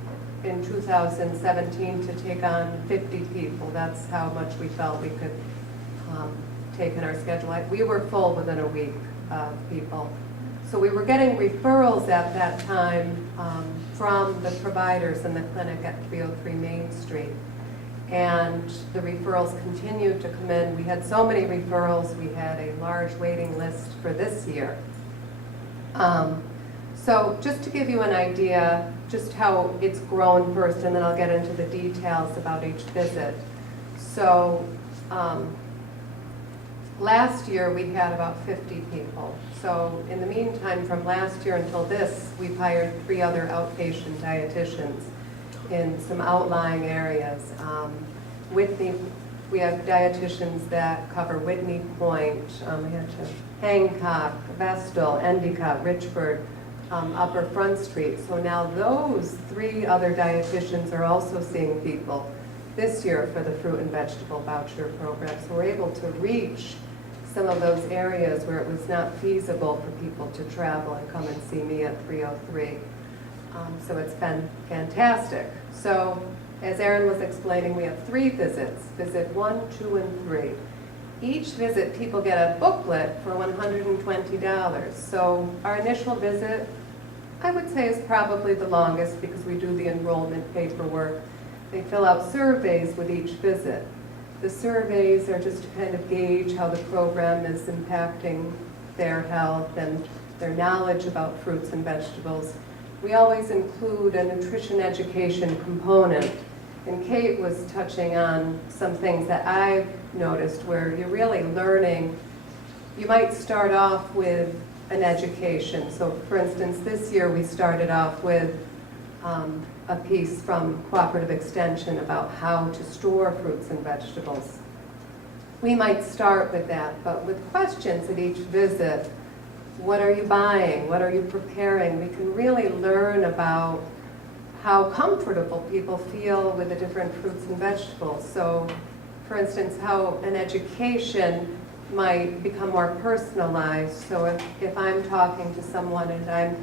in 2017 to take on 50 people. That's how much we felt we could take in our schedule. We were full within a week of people. So we were getting referrals at that time from the providers in the clinic at 303 Main Street. And the referrals continued to come in. We had so many referrals, we had a large waiting list for this year. So just to give you an idea, just how it's grown first, and then I'll get into the details about each visit. So last year we had about 50 people. So in the meantime, from last year until this, we've hired 3 other outpatient dietitians in some outlying areas. Whitney, we have dietitians that cover Whitney Point, Hancock, Vestal, Endicott, Richford, Upper Front Street. So now those 3 other dietitians are also seeing people this year for the fruit and vegetable voucher program. So we're able to reach some of those areas where it was not feasible for people to travel and come and see me at 303. So it's been fantastic. So as Erin was explaining, we have 3 visits, visit 1, 2, and 3. Each visit, people get a booklet for $120. So our initial visit, I would say, is probably the longest because we do the enrollment paperwork. They fill out surveys with each visit. The surveys are just to kind of gauge how the program is impacting their health and their knowledge about fruits and vegetables. We always include a nutrition education component. And Kate was touching on some things that I've noticed where you're really learning. You might start off with an education. So for instance, this year we started off with a piece from Cooperative Extension about how to store fruits and vegetables. We might start with that, but with questions at each visit. What are you buying? What are you preparing? We can really learn about how comfortable people feel with the different fruits and vegetables. So, for instance, how an education might become more personalized. So if I'm talking to someone and I'm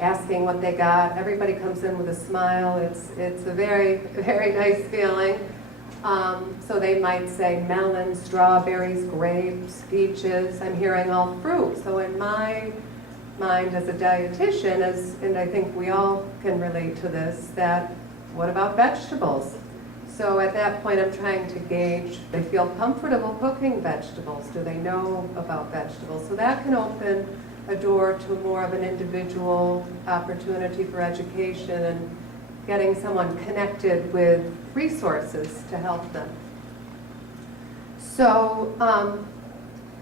asking what they got, everybody comes in with a smile. It's a very, very nice feeling. So they might say melons, strawberries, grapes, peaches. I'm hearing all fruit. So in my mind as a dietitian, and I think we all can relate to this, that what about vegetables? So at that point I'm trying to gauge, they feel comfortable cooking vegetables? Do they know about vegetables? So that can open a door to more of an individual opportunity for education and getting someone connected with resources to help them. So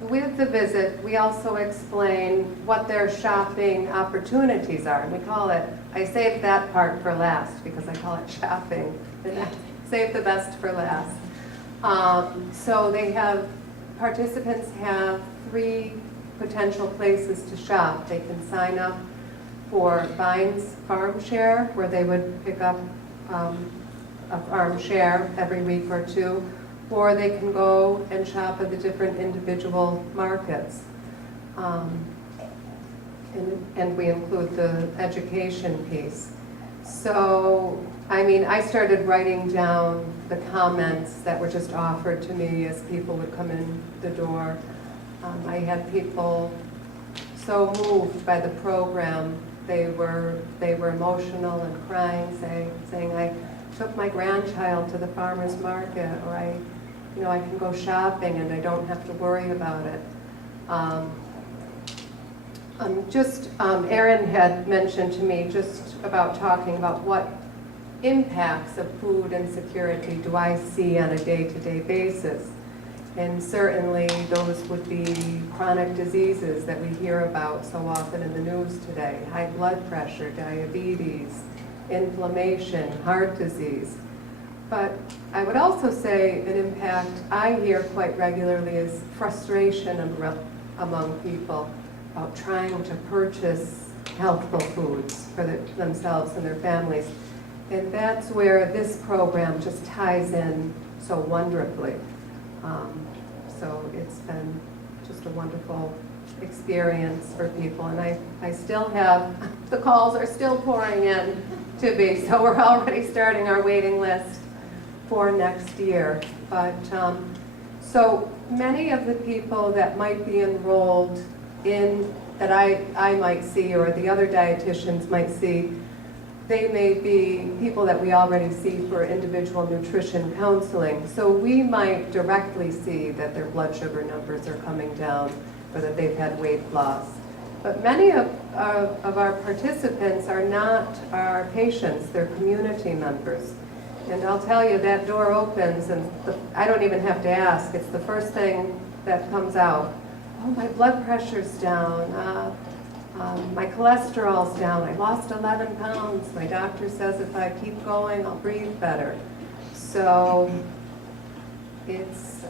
with the visit, we also explain what their shopping opportunities are. And we call it, I saved that part for last because I call it shopping. And I save the best for last. So they have, participants have 3 potential places to shop. They can sign up for Vine's Farm Share, where they would pick up a farm share every week or 2, or they can go and shop at the different individual markets. And we include the education piece. So, I mean, I started writing down the comments that were just offered to me as people would come in the door. I had people so moved by the program. They were emotional and crying, saying, I took my grandchild to the farmer's market, or I can go shopping and I don't have to worry about it. Erin had mentioned to me just about talking about what impacts of food insecurity do I see on a day-to-day basis. And certainly those would be chronic diseases that we hear about so often in the news today. High blood pressure, diabetes, inflammation, heart disease. But I would also say an impact I hear quite regularly is frustration among people about trying to purchase healthful foods for themselves and their families. And that's where this program just ties in so wonderfully. So it's been just a wonderful experience for people. And I still have, the calls are still pouring in to me, so we're already starting our waiting list for next year. But so many of the people that might be enrolled that I might see or the other dietitians might see, they may be people that we already see for individual nutrition counseling. So we might directly see that their blood sugar numbers are coming down or that they've had weight loss. But many of our participants are not our patients, they're community members. And I'll tell you, that door opens and I don't even have to ask, it's the first thing that comes out. Oh, my blood pressure's down, my cholesterol's down, I lost 11 pounds. My doctor says if I keep going, I'll breathe better. So it's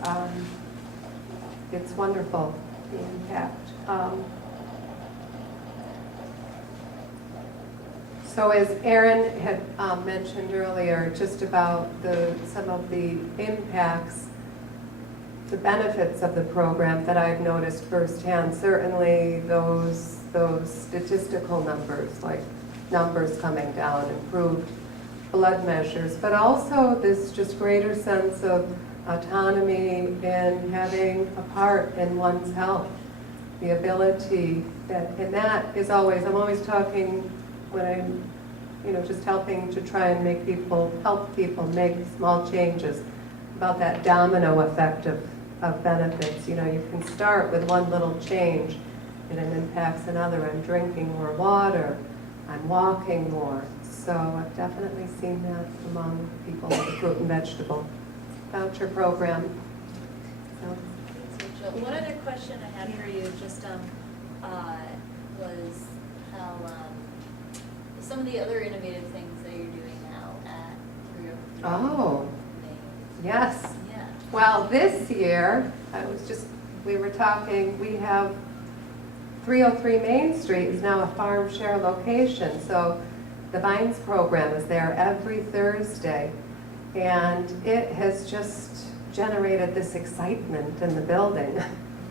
wonderful, the impact. So as Erin had mentioned earlier, just about some of the impacts, the benefits of the program that I've noticed firsthand, certainly those statistical numbers, like numbers coming down, improved blood measures, but also this just greater sense of autonomy in having a part in one's health, the ability and that is always, I'm always talking when I'm, just helping to try and help people make small changes, about that domino effect of benefits. You can start with one little change and it impacts another. I'm drinking more water, I'm walking more. So I've definitely seen that among people with the fruit and vegetable voucher program. So. Jill, one other question I had for you just was how some of the other innovative things that you're doing now at 303. Oh, yes. Yeah. Well, this year, we were talking, we have 303 Main Street is now a farm share location. So the Vines program is there every Thursday. And it has just generated this excitement in the building.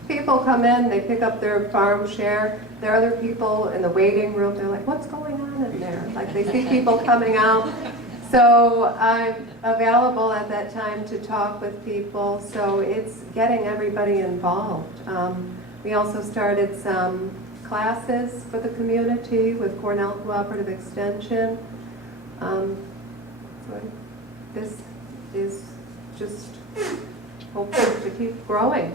People come in, they pick up their farm share. There are other people in the waiting room. They're like, what's going on in there? Like they see people coming out. So I'm available at that time to talk with people. So it's getting everybody involved. We also started some classes for the community with Cornell Cooperative Extension. So this is just hoping to keep growing.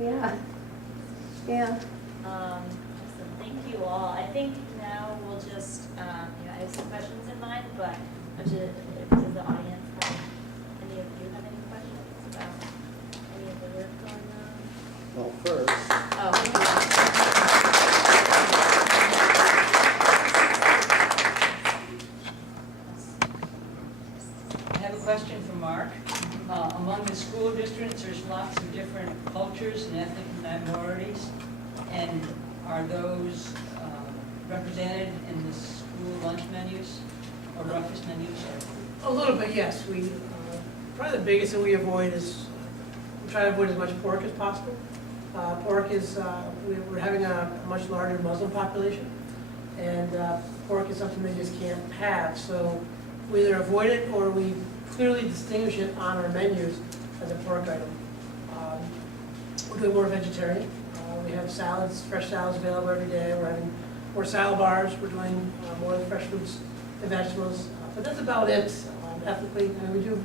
Yeah. Yeah. Awesome. Thank you all. I think now we'll just, I have some questions in mind, but does the audience have, any of you have any questions about any of the work going on? Well, first, I have a question for Mark. Among the school districts, there's lots of different cultures and ethnic minorities, and are those represented in the school lunch menus or breakfast menus? A little bit, yes. Probably the biggest thing we avoid is, we try to avoid as much pork as possible. Pork is, we're having a much larger Muslim population, and pork is something they just can't have. So we either avoid it or we clearly distinguish it on our menus as a pork item. We're doing more vegetarian. We have salads, fresh salads available every day. We're having more salad bars. We're doing more fresh fruits and vegetables. But that's about it. Ethically, we do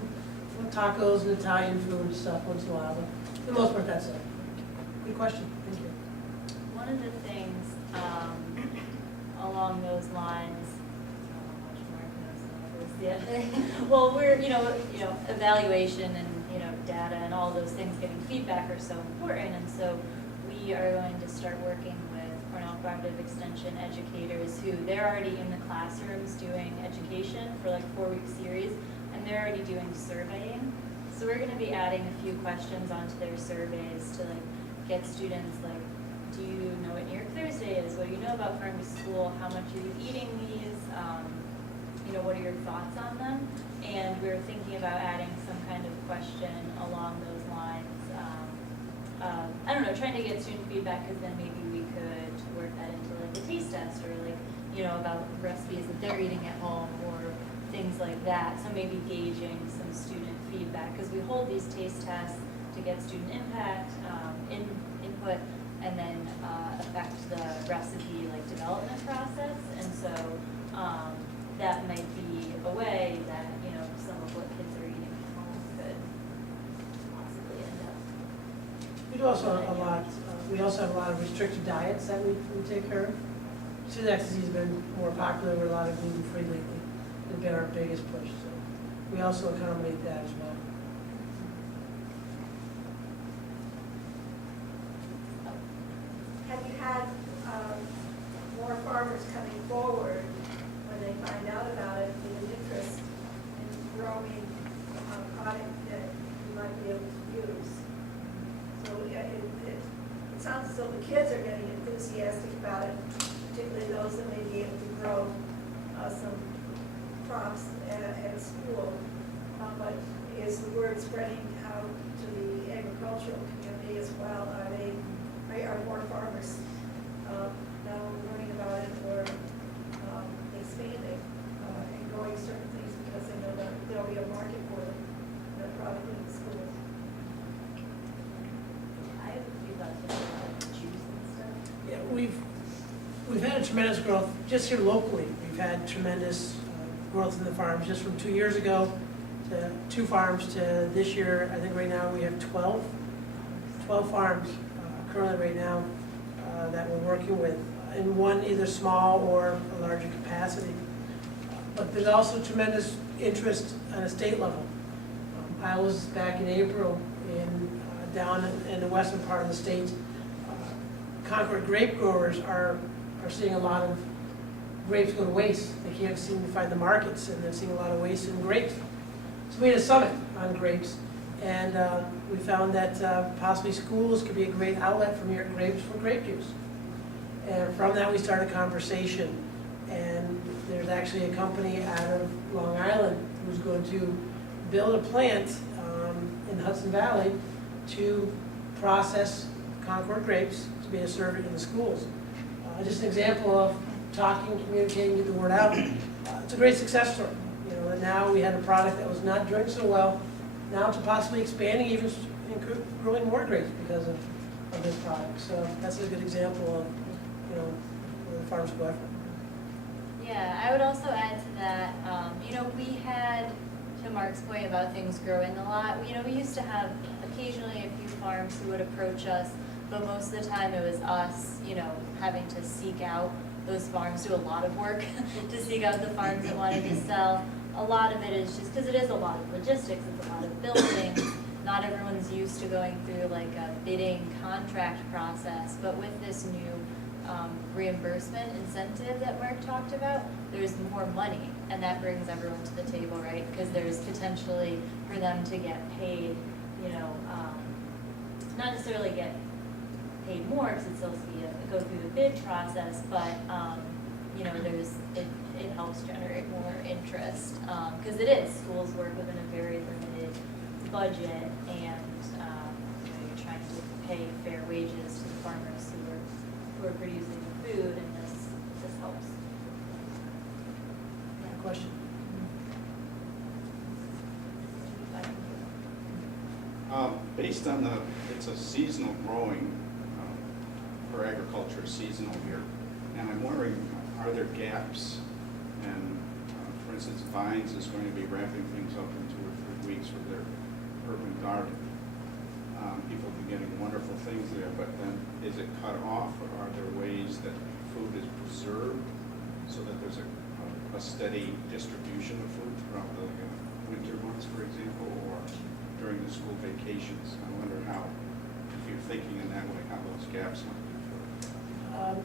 tacos and Italian food stuff once in a while. But for the most part, that's it. Good question. Thank you. One of the things along those lines, yeah. Well, we're, evaluation and, data and all those things, getting feedback are so important. And so we are going to start working with Cornell Cooperative Extension educators who they're already in the classrooms doing education for like 4-week series, and they're already doing surveying. So we're going to be adding a few questions onto their surveys to get students do you know what New York Thursday is? What do you know about farm to school? How much are you eating these? What are your thoughts on them? And we're thinking about adding some kind of question along those lines. I don't know, trying to get student feedback, because then maybe we could work that into a taste test or about recipes that they're eating at home or things like that. So maybe gauging some student feedback, because we hold these taste tests to get student impact, input, and then affect the recipe like development process. And so that might be a way that, you know, some of what kids are eating at home could possibly end up. We also have a lot, we also have a lot of restricted diets that we take care of. Student ecstasy has been more popular with a lot of gluten-free lately. It's been our biggest push, so we also accommodate that as well. Have you had more farmers coming forward when they find out about it with an interest in growing a product that you might be able to use? So it sounds as though the kids are getting enthusiastic about it, particularly those that may be able to grow some crops at school. But is the word spreading out to the agricultural community as well? Are more farmers now learning about it or expanding and growing certain things because they know that there'll be a market for them, their product in the schools? I have a few thoughts about juice and stuff. Yeah, we've had a tremendous growth just here locally. We've had tremendous growth in the farms just from 2 years ago to 2 farms to this year. I think right now we have 12 farms currently right now that we're working with, in one either small or a larger capacity. But there's also tremendous interest on a state level. I was back in April down in the western part of the state. Concord grape growers are seeing a lot of grapes go to waste. They can't seem to find the markets, and they're seeing a lot of waste in grapes. So we had a summit on grapes, and we found that possibly schools could be a great outlet for grapes for grape juice. And from that, we started a conversation. And there's actually a company out of Long Island who's going to build a plant in the Hudson Valley to process Concord grapes to be able to serve it in the schools. Just an example of talking, communicating, get the word out. It's a great success story. You know, and now we had a product that was not doing so well, now to possibly expanding even growing more grapes because of this product. So that's a good example of, you know, where the farms go after. Yeah, I would also add to that, you know, we had, to Mark's point about things growing a lot, you know, we used to have occasionally a few farms who would approach us, but most of the time it was us, you know, having to seek out those farms, do a lot of work to seek out the farms that wanted to sell. A lot of it is just because it is a lot of logistics, it's a lot of building. Not everyone's used to going through like a bidding contract process, but with this new reimbursement incentive that Mark talked about, there's more money, and that brings everyone to the table, right? Because there's potentially for them to get paid, you know, not necessarily get paid more because it still go through the bid process, but you know, it helps generate more interest because it is schools work within a very limited budget, and you know, you're trying to pay fair wages to the farmers who are producing the food, and this helps. Question? Based on it's a seasonal growing for agriculture, seasonal here. And I'm wondering, are there gaps? And for instance, Vines is going to be wrapping things up in 2 or 3 weeks with their urban garden. People have been getting wonderful things there, but then is it cut off, or are there ways that food is preserved so that there's a steady distribution of food throughout the winter months, for example, or during the school vacations? I wonder how, if you're thinking in that way, how those gaps might be filled.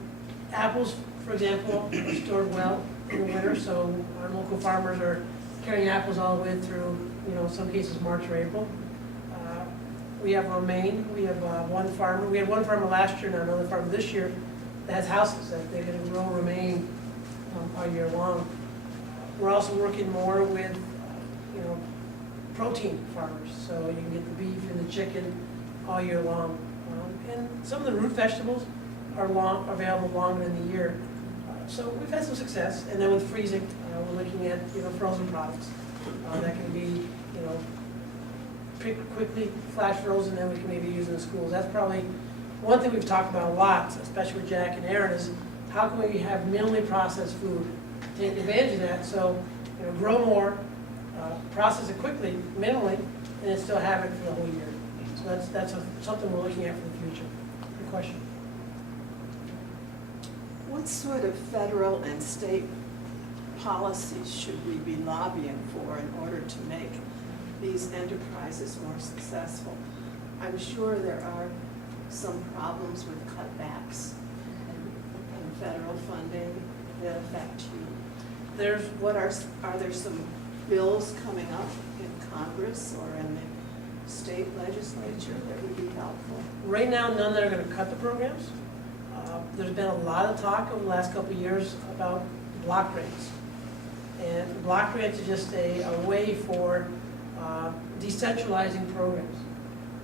Apples, for example, are stored well in the winter, so our local farmers are carrying apples all the way through, you know, in some cases March or April. We have romaine. We have one farmer. We had one farmer last year, and another farmer this year that has houses that they're going to grow romaine all year long. We're also working more with, you know, protein farmers, so you can get the beef and the chicken all year long. And some of the root vegetables are available longer in the year. So we've had some success. And then with freezing, we're looking at, you know, frozen products that can be, you know, quickly flash frozen, and we can maybe use in the schools. That's probably one thing we've talked about a lot, especially with Jack and Aaron, is how can we have minimally processed food? Take advantage of that, so, grow more, process it quickly, minimally, and then still have it for the whole year. So that's something we're looking at for the future. Good question. What sort of federal and state policies should we be lobbying for in order to make these enterprises more successful? I'm sure there are some problems with cutbacks in federal funding that affect you. There's Are there some bills coming up in Congress or in the state legislature that would be helpful? right now none that are going to cut the programs. There's been a lot of talk over the last couple of years about block grants. And block grants are just a way for decentralizing programs.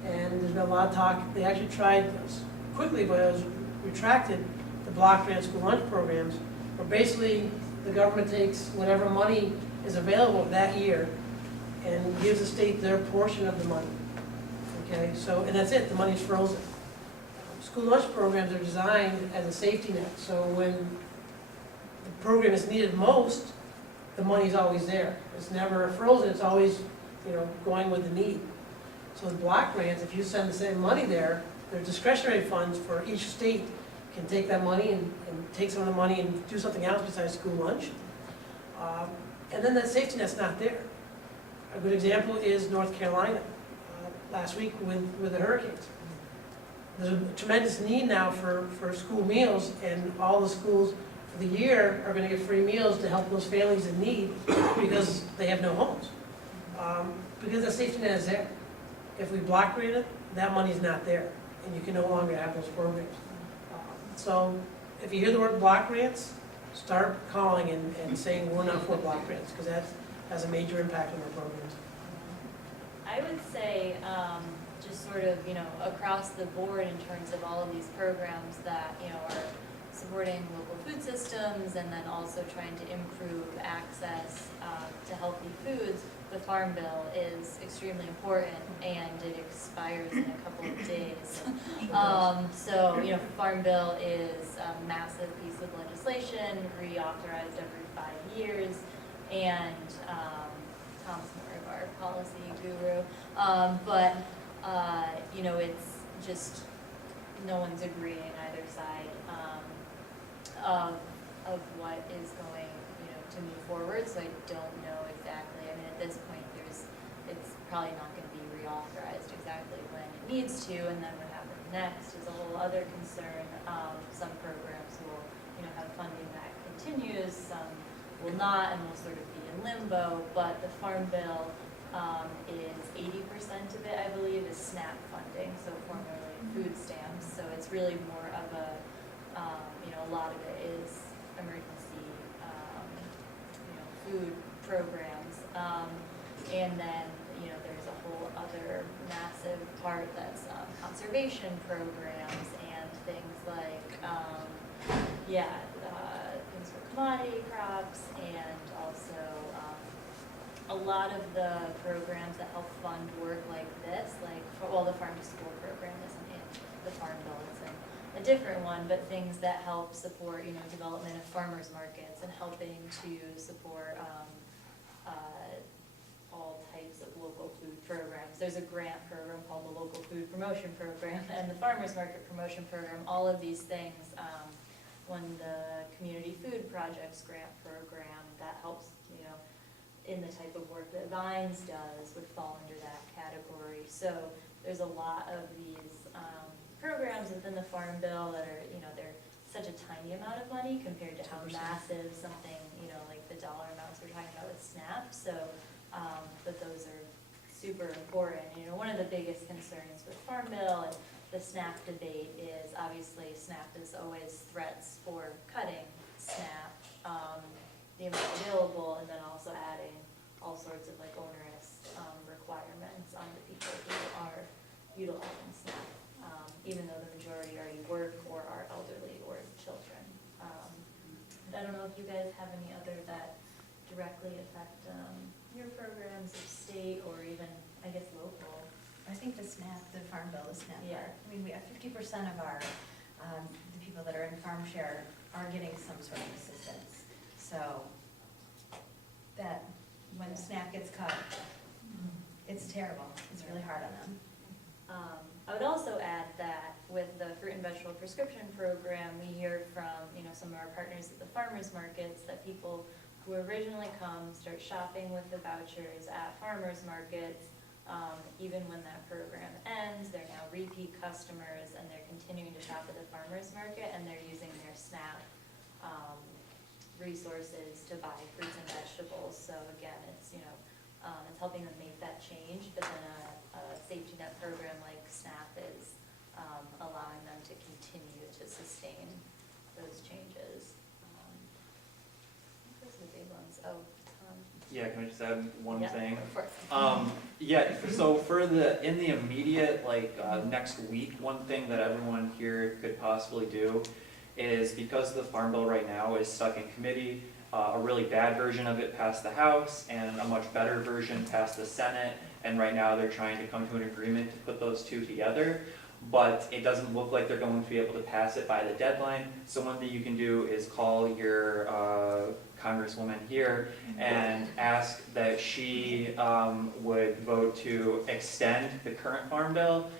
And there's been a lot of talk, they actually tried this quickly, but it was retracted, the block grant school lunch programs, where basically the government takes whatever money is available that year and gives the state their portion of the money. Okay, so, and that's it, the money's frozen. School lunch programs are designed as a safety net, so when the program is needed most, the money's always there. It's never frozen, it's always, going with the need. So with block grants, if you send the same money there, there's discretionary funds for each state can take that money and take some of the money and do something else besides school lunch. And then that safety net's not there. A good example is North Carolina, last week with the hurricanes. There's a tremendous need now for school meals, and all the schools for the year are going to get free meals to help those families in need because they have no homes. Because the safety net is there. If we block grant it, that money's not there, and you can no longer have those programs. So if you hear the word block grants, start calling and saying we're not for block grants, because that has a major impact on our programs. I would say, just sort of, across the board in terms of all of these programs that, are supporting local food systems and then also trying to improve access to healthy foods, the Farm Bill is extremely important and it expires in a couple of days. So, Farm Bill is a massive piece of legislation, reauthorized every 5 years, and Tom's more of our policy guru, but it's just no one's agreeing either side of what is going to move forward. So I don't know exactly. I mean, at this point, it's probably not going to be reauthorized exactly when it needs to, and then what happens next is a whole other concern. Some programs will have funding that continues, some will not, and will sort of be in limbo. But the Farm Bill is 80% of it, I believe, is SNAP funding, so formerly food stamps. So it's really more of a, a lot of it is emergency, food programs. And then, there's a whole other massive part that's conservation programs and things like, things for commodity crops, and also a lot of the programs that help fund work like this, the Farm to School program isn't in the Farm Bill, it's in a different one, but things that help support, development of farmers markets and helping to support all types of local food programs. There's a grant program called the Local Food Promotion Program and the Farmers Market Promotion Program. All of these things, when the Community Food Projects grant program that helps, in the type of work that Vines does would fall under that category. So there's a lot of these programs within the Farm Bill that are, they're such a tiny amount of money compared to how massive something, like the dollar amounts we're talking about with SNAP. So, but those are super important. One of the biggest concerns with Farm Bill and the SNAP debate is obviously SNAP is always threats for cutting SNAP, the amount available, and then also adding all sorts of onerous requirements on the people who are utilizing SNAP, even though the majority already work or are elderly or children. I don't know if you guys have any other that directly affect your programs of state or even, I guess, local. I think the SNAP, the Farm Bill, the SNAP Yeah. part. I mean, we have 50% of our, the people that are in farm share are getting some sort of assistance. So that, when SNAP gets cut, it's terrible. It's really hard on them. I would also add that with the fruit and vegetable prescription program, we hear from, some of our partners at the farmers markets that people who originally come start shopping with the vouchers at farmers markets. Even when that program ends, they're now repeat customers and they're continuing to shop at the farmers market and they're using their SNAP resources to buy fruits and vegetables. So again, it's, it's helping them make that change, but then a safety net program like SNAP is allowing them to continue to sustain those changes. I think those are the big ones. Oh, Yeah, can I just add one yeah, thing? of course. Yeah, so in the immediate, next week, one thing that everyone here could possibly do is, because the Farm Bill right now is stuck in committee, a really bad version of it passed the House and a much better version passed the Senate, and right now they're trying to come to an agreement to put those two together, but it doesn't look like they're going to be able to pass it by the deadline. So one thing you can do is call your Congresswoman here and ask that she would vote to extend the current Farm Bill,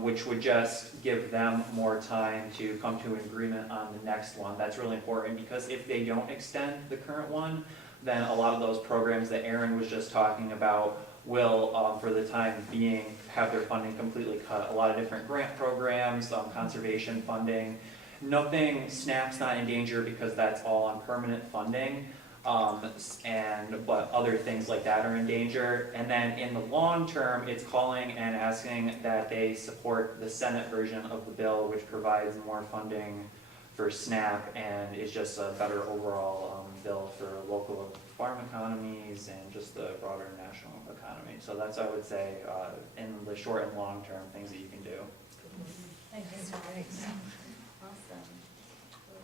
which would just give them more time to come to an agreement on the next one. That's really important, because if they don't extend the current one, then a lot of those programs that Aaron was just talking about will, for the time being, have their funding completely cut. A lot of different grant programs, conservation funding. Nothing, SNAP's not in danger because that's all on permanent funding. But other things like that are in danger. And then in the long term, it's calling and asking that they support the Senate version of the bill, which provides more funding for SNAP and is just a better overall bill for local farm economies and just the broader national economy. So that's, I would say, in the short and long term, things that you can do. Thanks. Awesome.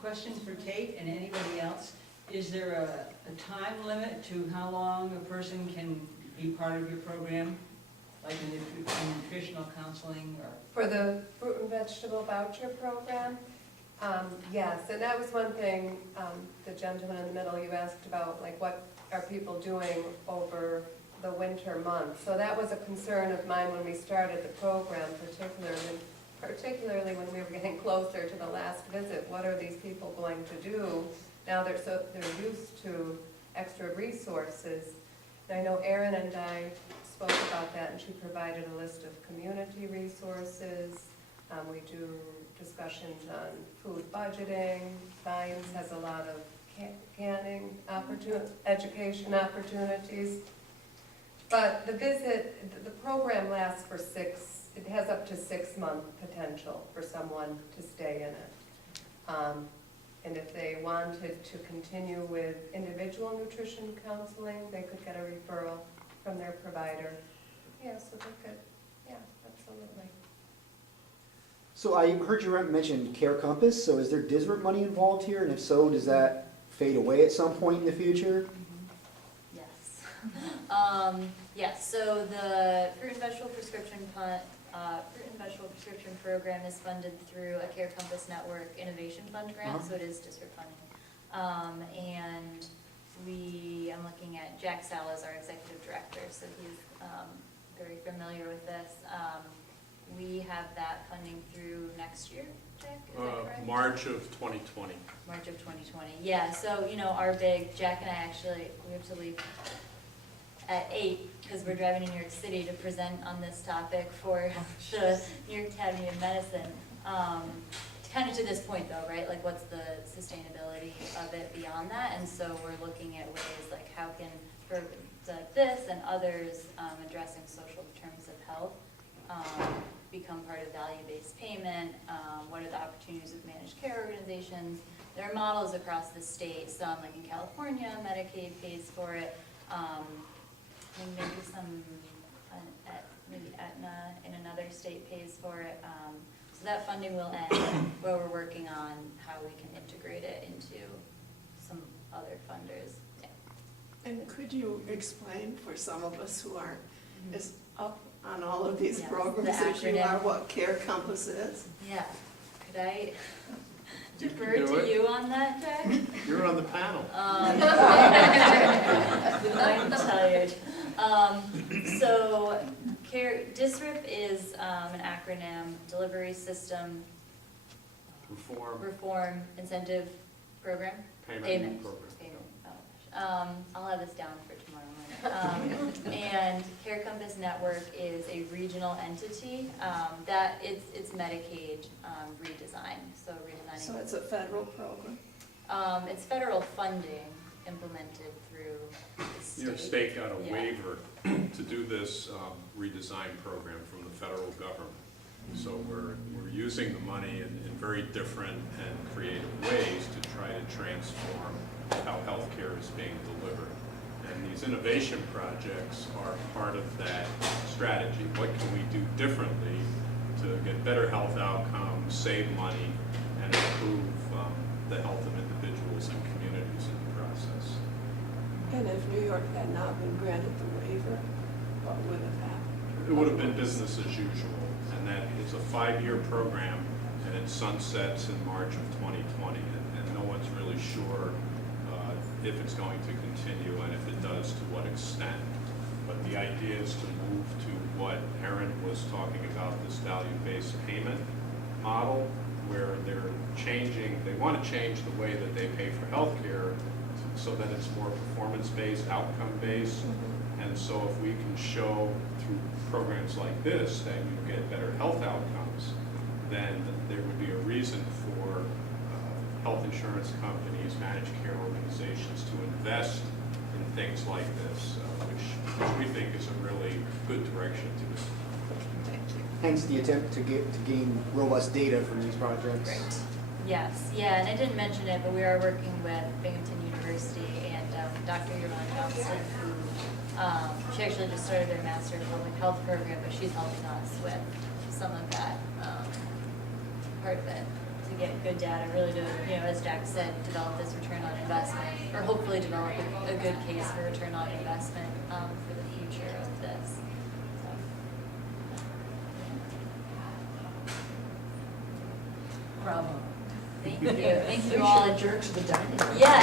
Question for Kate and anybody else. Is there a time limit to how long a person can be part of your program? Like in nutritional counseling or? For the fruit and vegetable voucher program, yes, and that was one thing, the gentleman in the middle, you asked about, like, what are people doing over the winter months? So that was a concern of mine when we started the program, particularly when we were getting closer to the last visit. What are these people going to do? Now they're used to extra resources. And I know Erin and I spoke about that, and she provided a list of community resources. We do discussions on food budgeting. Science has a lot of canning education opportunities. But the program lasts for it has up to 6 month potential for someone to stay in it. And if they wanted to continue with individual nutrition counseling, they could get a referral from their provider. Yeah, so they could, yeah, absolutely. So I heard you mention Care Compass, so is there DSRIP money involved here? And if so, does that fade away at some point in the future? Yes. Yes, so the fruit and vegetable prescription program is funded through a Care Compass Network Innovation Fund grant, so it is district funding. And I'm looking at Jack Sal as our executive director, so he's very familiar with this. We have that funding through next year, Jack, is that correct? March of 2020. March of 2020, yeah, so, Jack and I actually, we have to leave at 8, because we're driving to New York City to present on this topic for the New York Academy of Medicine. Kind of to this point though, right, like what's the sustainability of it beyond that? And so we're looking at ways like how can programs like this and others addressing social determinants of health become part of value-based payment. What are the opportunities with managed care organizations? There are models across the state, some like in California, Medicaid pays for it. And maybe maybe Aetna in another state pays for it. So that funding will end, where we're working on how we can integrate it into some other funders. Yeah. And could you explain for some of us who aren't as up on all of these Yes, programs the as you acronym. are what Care Compass is. Yeah. Could I You can defer do to it. you on that, Jack? You're on the panel. I'm tired. So, DSRIP is an acronym, Delivery System Reform Incentive Program? payment program. Payment. Oh, gosh. I'll have this down for tomorrow morning. And Care Compass Network is a regional entity that it's Medicaid redesign, so redesigning. So it's a federal program. It's federal funding implemented through the state. New York State got a Yeah. waiver to do this redesign program from the federal government. So we're using the money in very different and creative ways to try to transform how healthcare is being delivered. And these innovation projects are part of that strategy. What can we do differently to get better health outcomes, save money, and improve the health of individuals and communities in the process? And if New York had not been granted the waiver, what would have happened? It would have been business as usual, and that it's a 5-year program, and it sunsets in March of 2020, and no one's really sure if it's going to continue, and if it does, to what extent. But the idea is to move to what Erin was talking about, this value-based payment model, where they want to change the way that they pay for healthcare so that it's more performance-based, outcome-based. And so if we can show through programs like this that you get better health outcomes, then there would be a reason for health insurance companies, managed care organizations to invest in things like this, which we think is a really good direction to go. Hence the attempt to gain robust data from these projects. Great. Yes, yeah, and I didn't mention it, but we are working with Binghamton University and Dr. Yvonne Johnston, who she actually just started their Master of Public Health program, but she's helping us with some of that part of it to get good data, really to, as Jack said, develop this return on investment, or hopefully develop a good case for return on investment for the future of this. Bravo. Thank you. Thank you all. We should adjourn to the dining room. Yes.